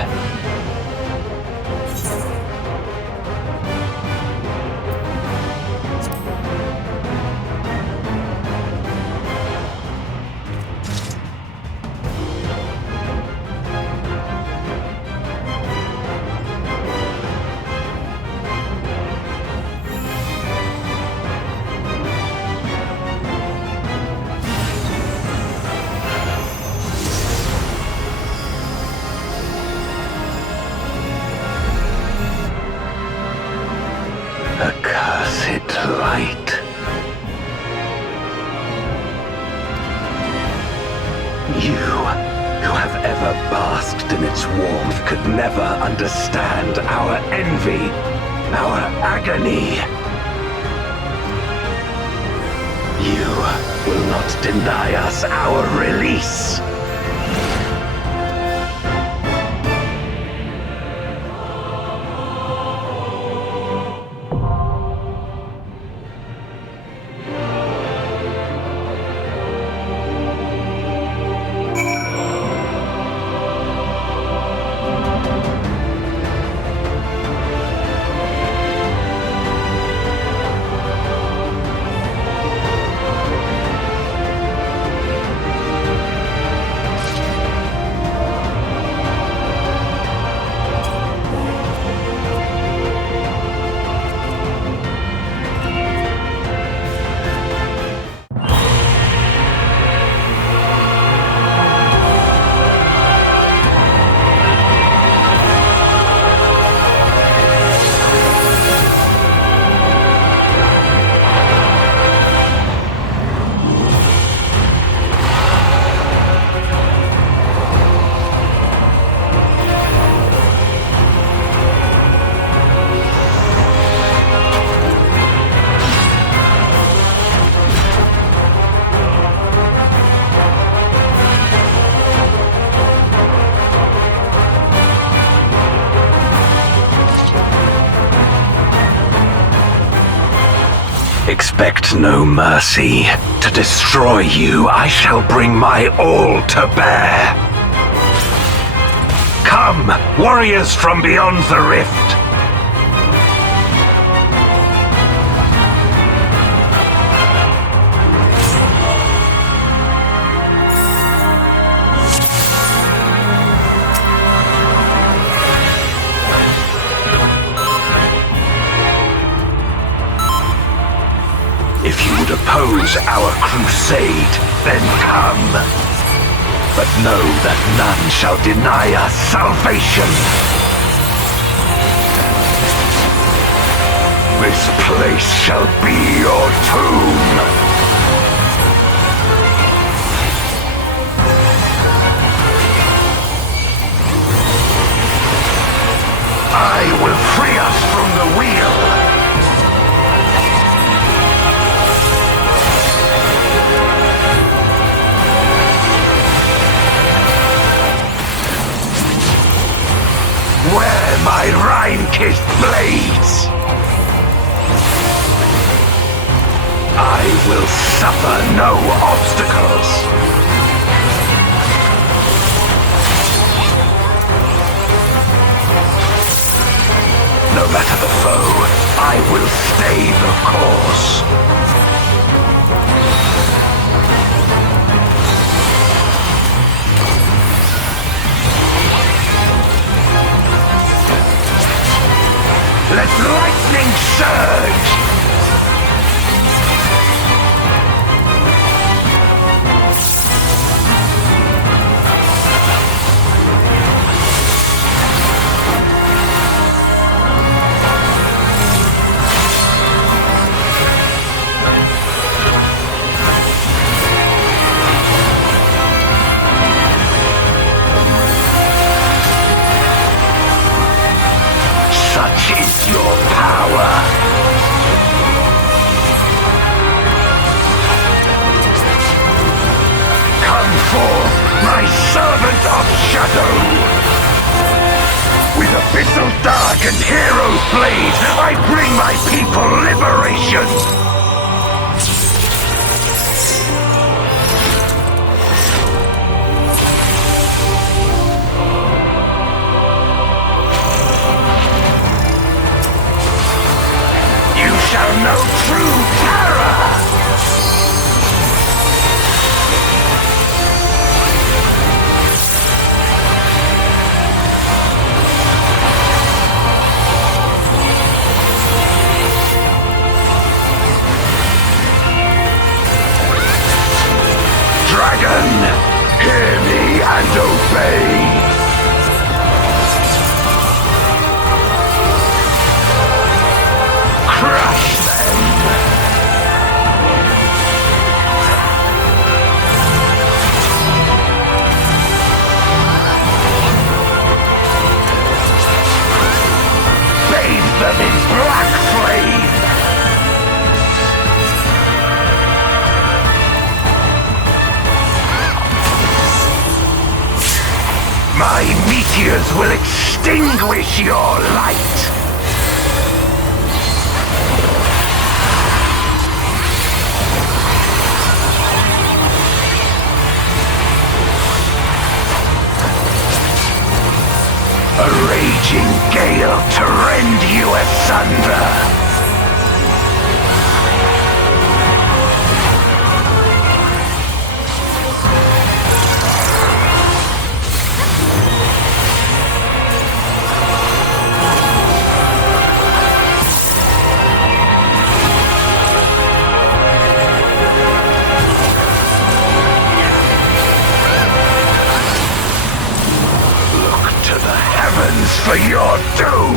Accursed light. You, who have ever basked in its warmth, could never understand our envy, our agony. You will not deny us our release. expect no mercy. To destroy you, I shall bring my all to bear. Come, warriors from beyond the rift. If you would oppose our crusade, then come. But know that none shall deny us salvation. This place shall be your tomb. I will free us from the wheel. Where my rime-kissed blades, I will suffer no obstacles. No matter the foe, I will stay the course. Let lightning surge! Such is your power. Come forth, my servant of shadow. With abyssal dark and hero's blade, I bring my people liberation. Shall know true terror! Dragon, hear me and obey! Crush them! Bathe them in black flame! My meteors will extinguish your light! A raging gale to rend you asunder! For your doom!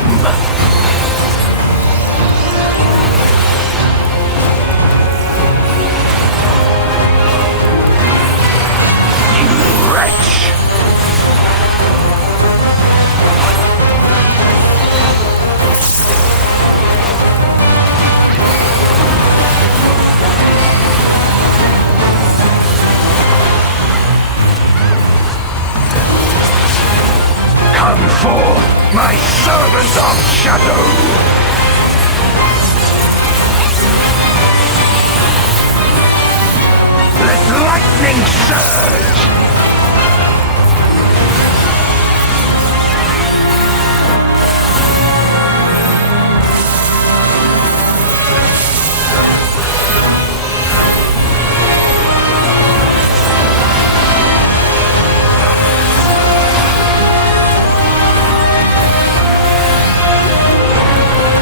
You wretch! Come forth, my servant of shadow! Let lightning surge!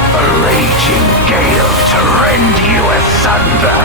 A raging gale to rend you asunder!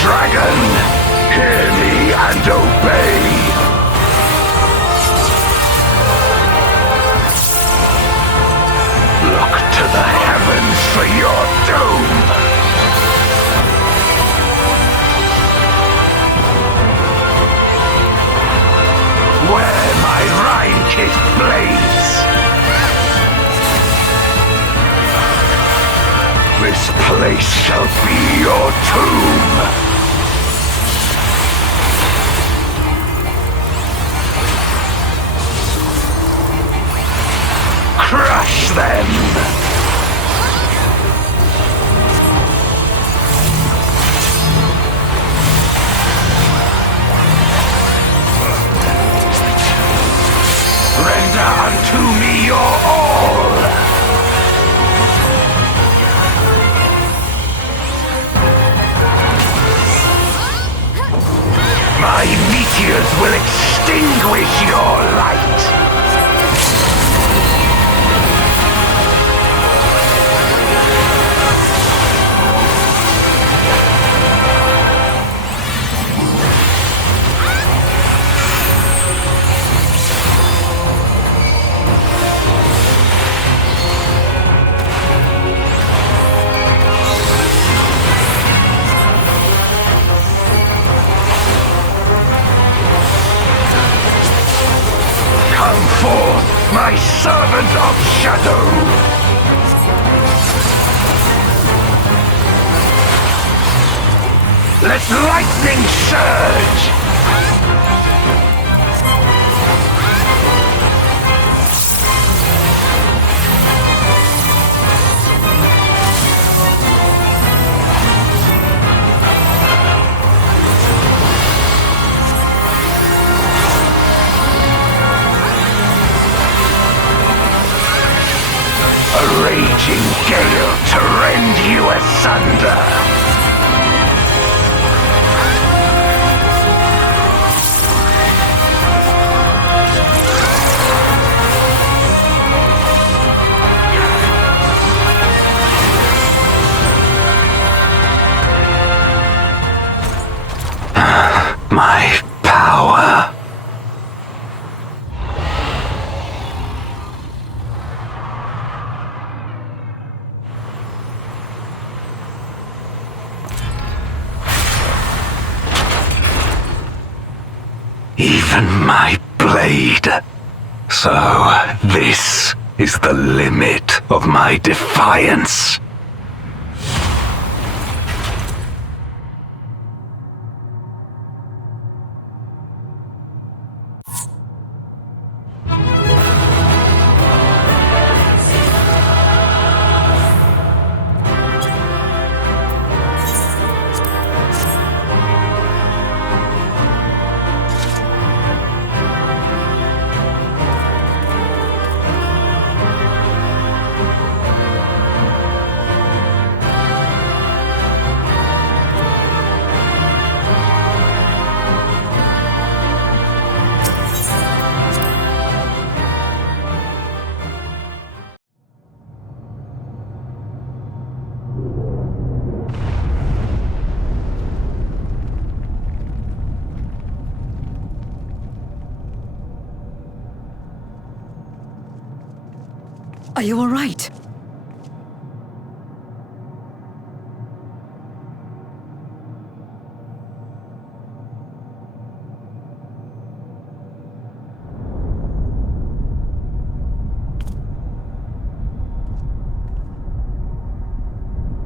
Dragon, hear me and obey! Look to the heavens for your doom! Where my Rhine-kit blades! This place shall be your tomb! Crush them! Render unto me your all! My meteors will extinguish your light! Come forth, my servant of shadow! Let lightning surge! A raging gale to rend you asunder! My power! Even my blade. So, this is the limit of my defiance. Are you all right?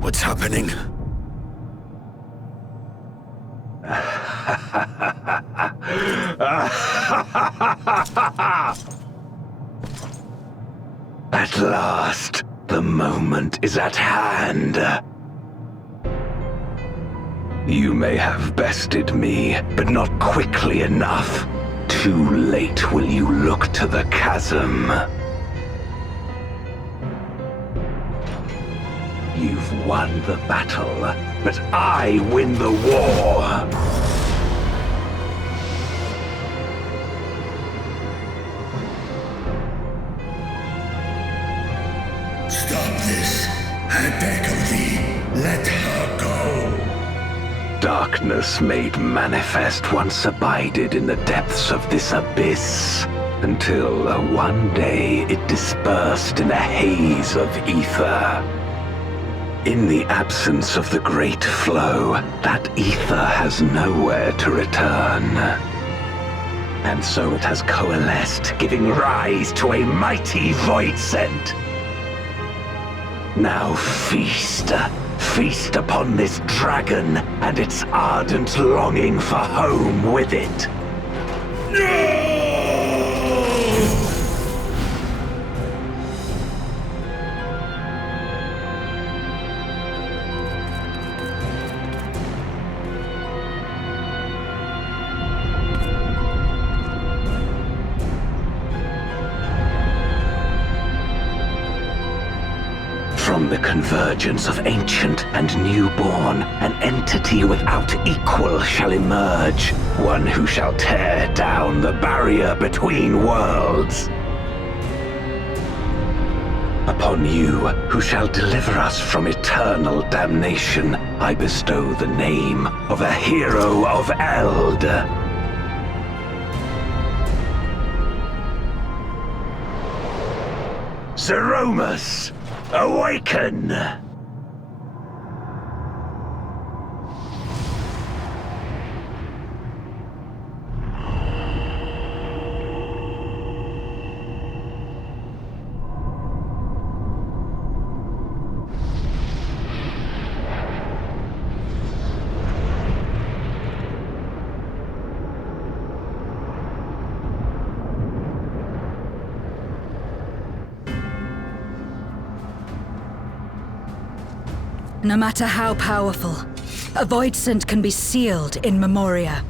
What's happening? At last, the moment is at hand. You may have bested me, but not quickly enough. Too late will you look to the chasm. You've won the battle, but I win the war. Stop this. I beg of thee, let her go. Darkness made manifest once abided in the depths of this abyss, until one day it dispersed in a haze of ether. In the absence of the great flow, that ether has nowhere to return. And so it has coalesced, giving rise to a mighty void scent. Now feast upon this dragon and its ardent longing for home with it. From the convergence of ancient and newborn, an entity without equal shall emerge, one who shall tear down the barrier between worlds. Upon you, who shall deliver us from eternal damnation, I bestow the name of a hero of Eld. Zeromus! Awaken! No matter how powerful, a void scent can be sealed in Memoria.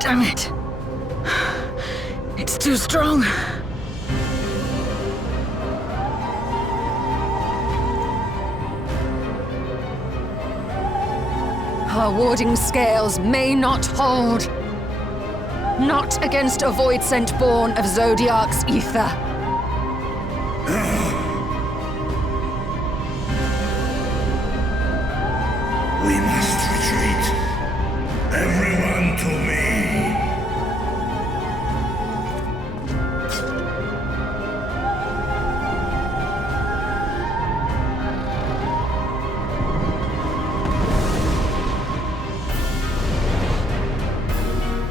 Damn it. It's too strong. Our warding scales may not hold. Not against a void scent born of Zodiac's ether. We must retreat. Everyone to me.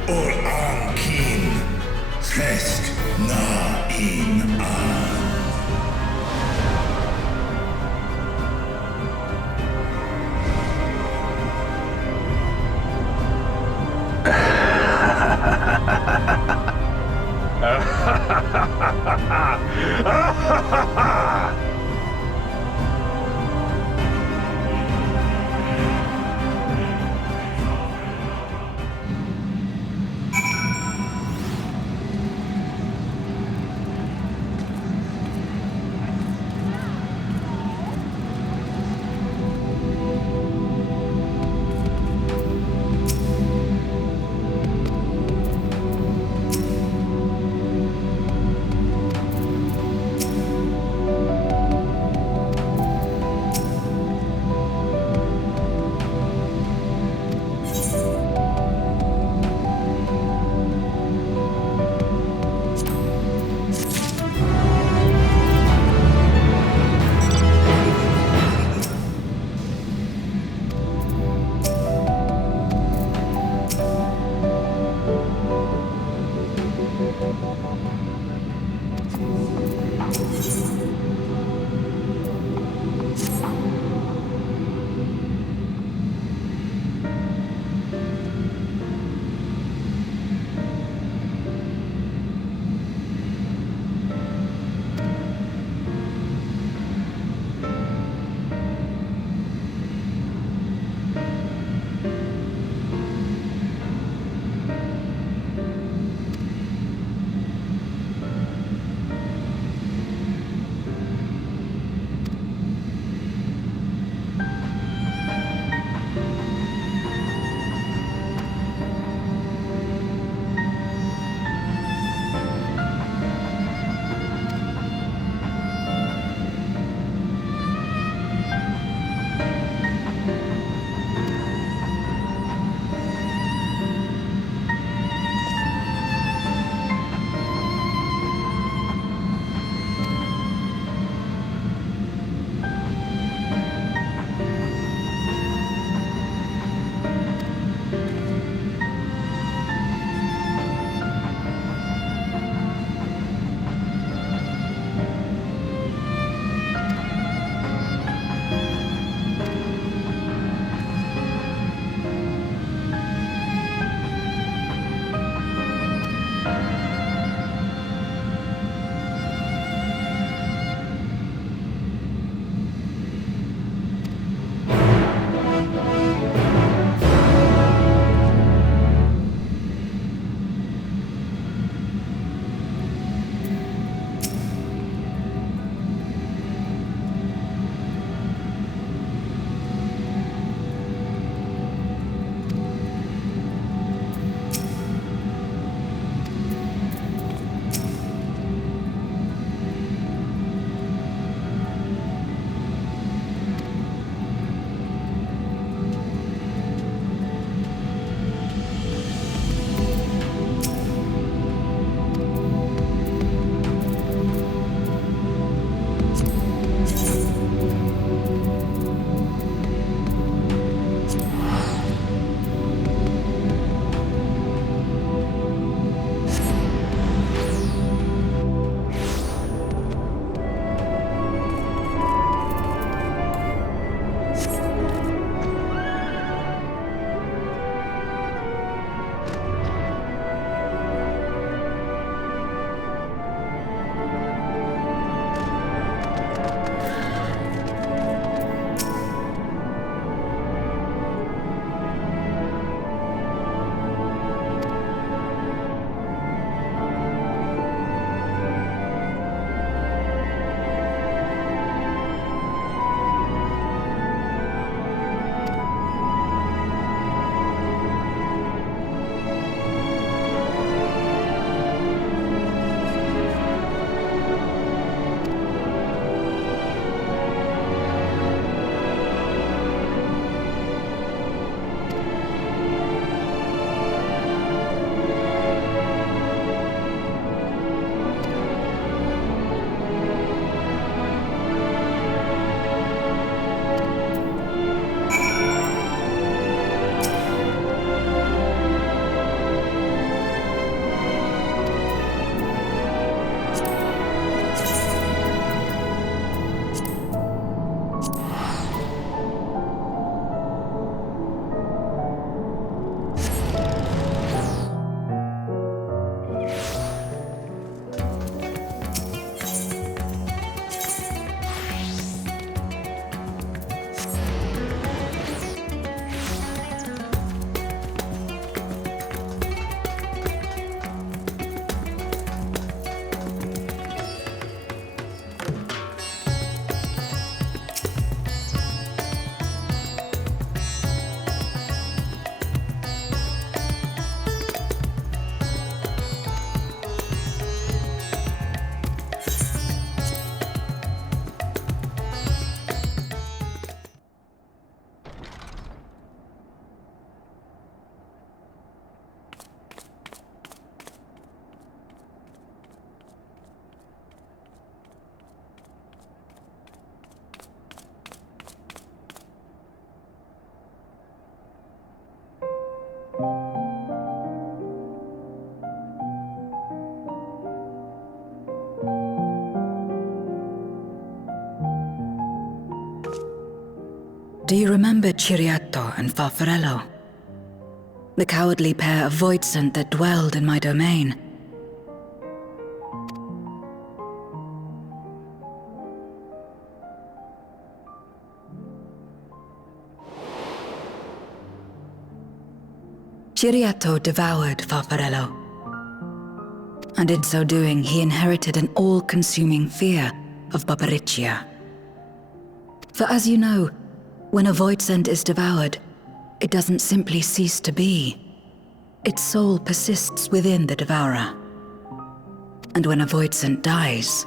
Or King, Fest na in an. Do you remember Ciriato and Farfarello? The cowardly pair of voidsent that dwelled in my domain? Ciriato devoured Farfarello, and in so doing he inherited an all-consuming fear of Barbariccia. For as you know, when a voidsent is devoured, it doesn't simply cease to be. Its soul persists within the devourer. And when a voidsent dies,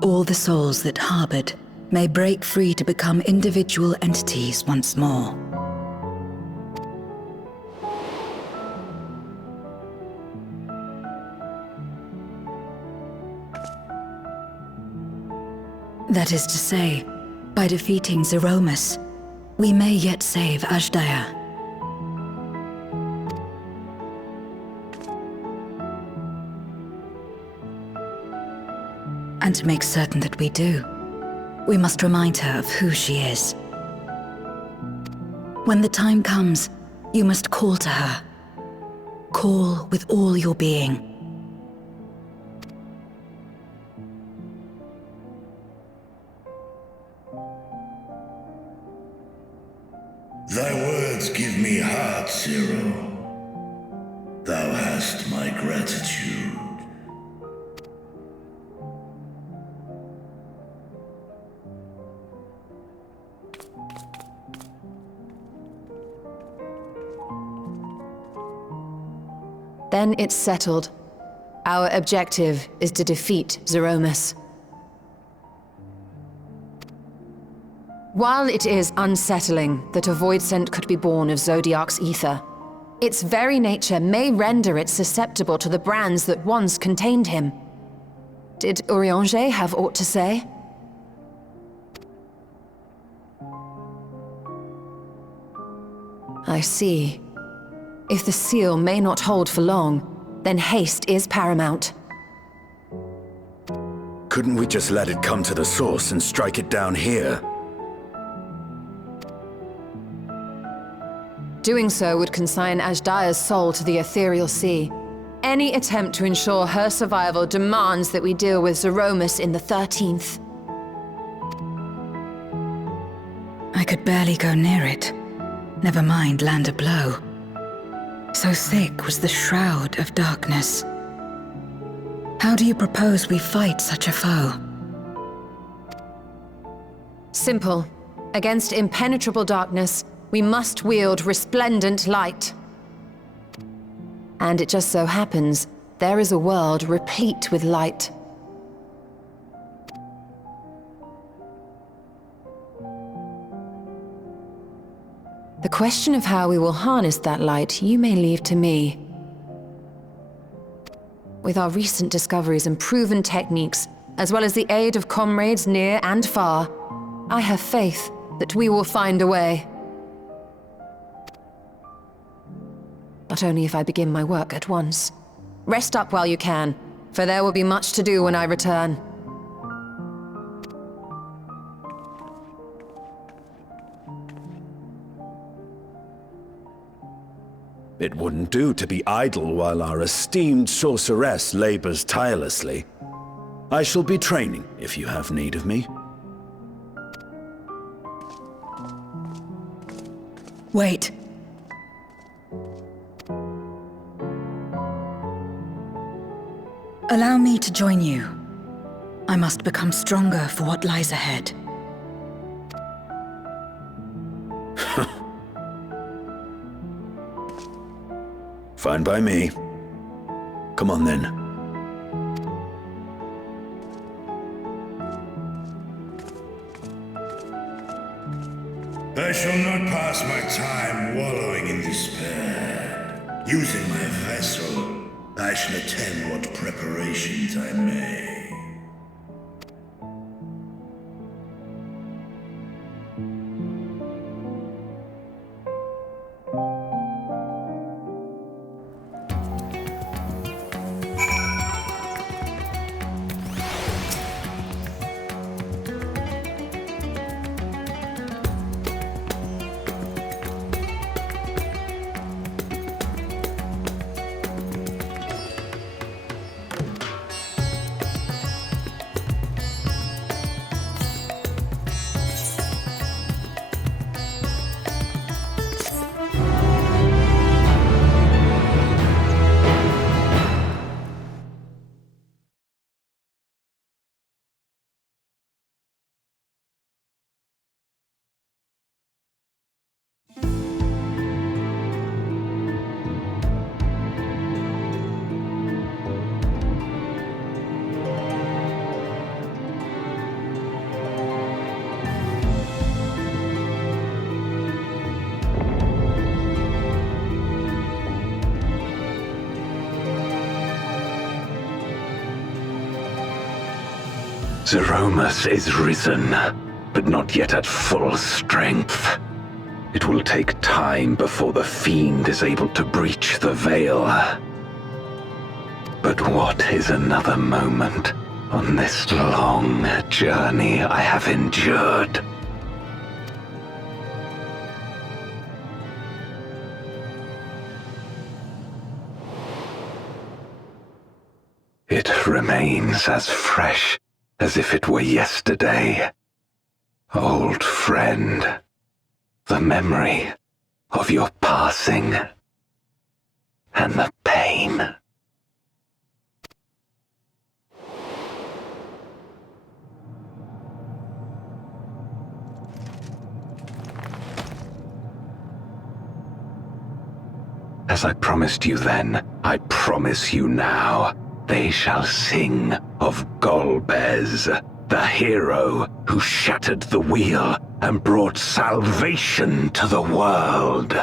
all the souls that harbored may break free to become individual entities once more. That is to say, by defeating Zeromus, we may yet save Azdaja. And to make certain that we do, we must remind her of who she is. When the time comes, you must call to her. Call with all your being. Thy words give me heart, Zero. Thou hast my gratitude. Then it's settled. Our objective is to defeat Zeromus. While it is unsettling that a voidsent could be born of Zodiark's ether, its very nature may render it susceptible to the brands that once contained him. Did Urianger have aught to say? I see. If the seal may not hold for long, then haste is paramount. Couldn't we just let it come to the source and strike it down here? Doing so would consign Azdaja's soul to the ethereal sea. Any attempt to ensure her survival demands that we deal with Zeromus in the 13th. I could barely go near it. Never mind land a blow. So thick was the shroud of darkness. How do you propose we fight such a foe? Simple. Against impenetrable darkness, we must wield resplendent light. And it just so happens, there is a world replete with light. The question of how we will harness that light, you may leave to me. With our recent discoveries and proven techniques, as well as the aid of comrades near and far, I have faith that we will find a way. But only if I begin my work at once. Rest up while you can, for there will be much to do when I return. It wouldn't do to be idle while our esteemed sorceress labors tirelessly. I shall be training if you have need of me. Wait. Allow me to join you. I must become stronger for what lies ahead. Fine by me. Come on then. I shall not pass my time wallowing in despair. Using my vessel, I shall attend what preparations I may. Zeromus is risen, but not yet at full strength. It will take time before the fiend is able to breach the veil. But what is another moment on this long journey I have endured? It remains as fresh as if it were yesterday. Old friend, the memory of your passing and the pain. As I promised you then, I promise you now. They shall sing of Golbez, the hero who shattered the wheel and brought salvation to the world.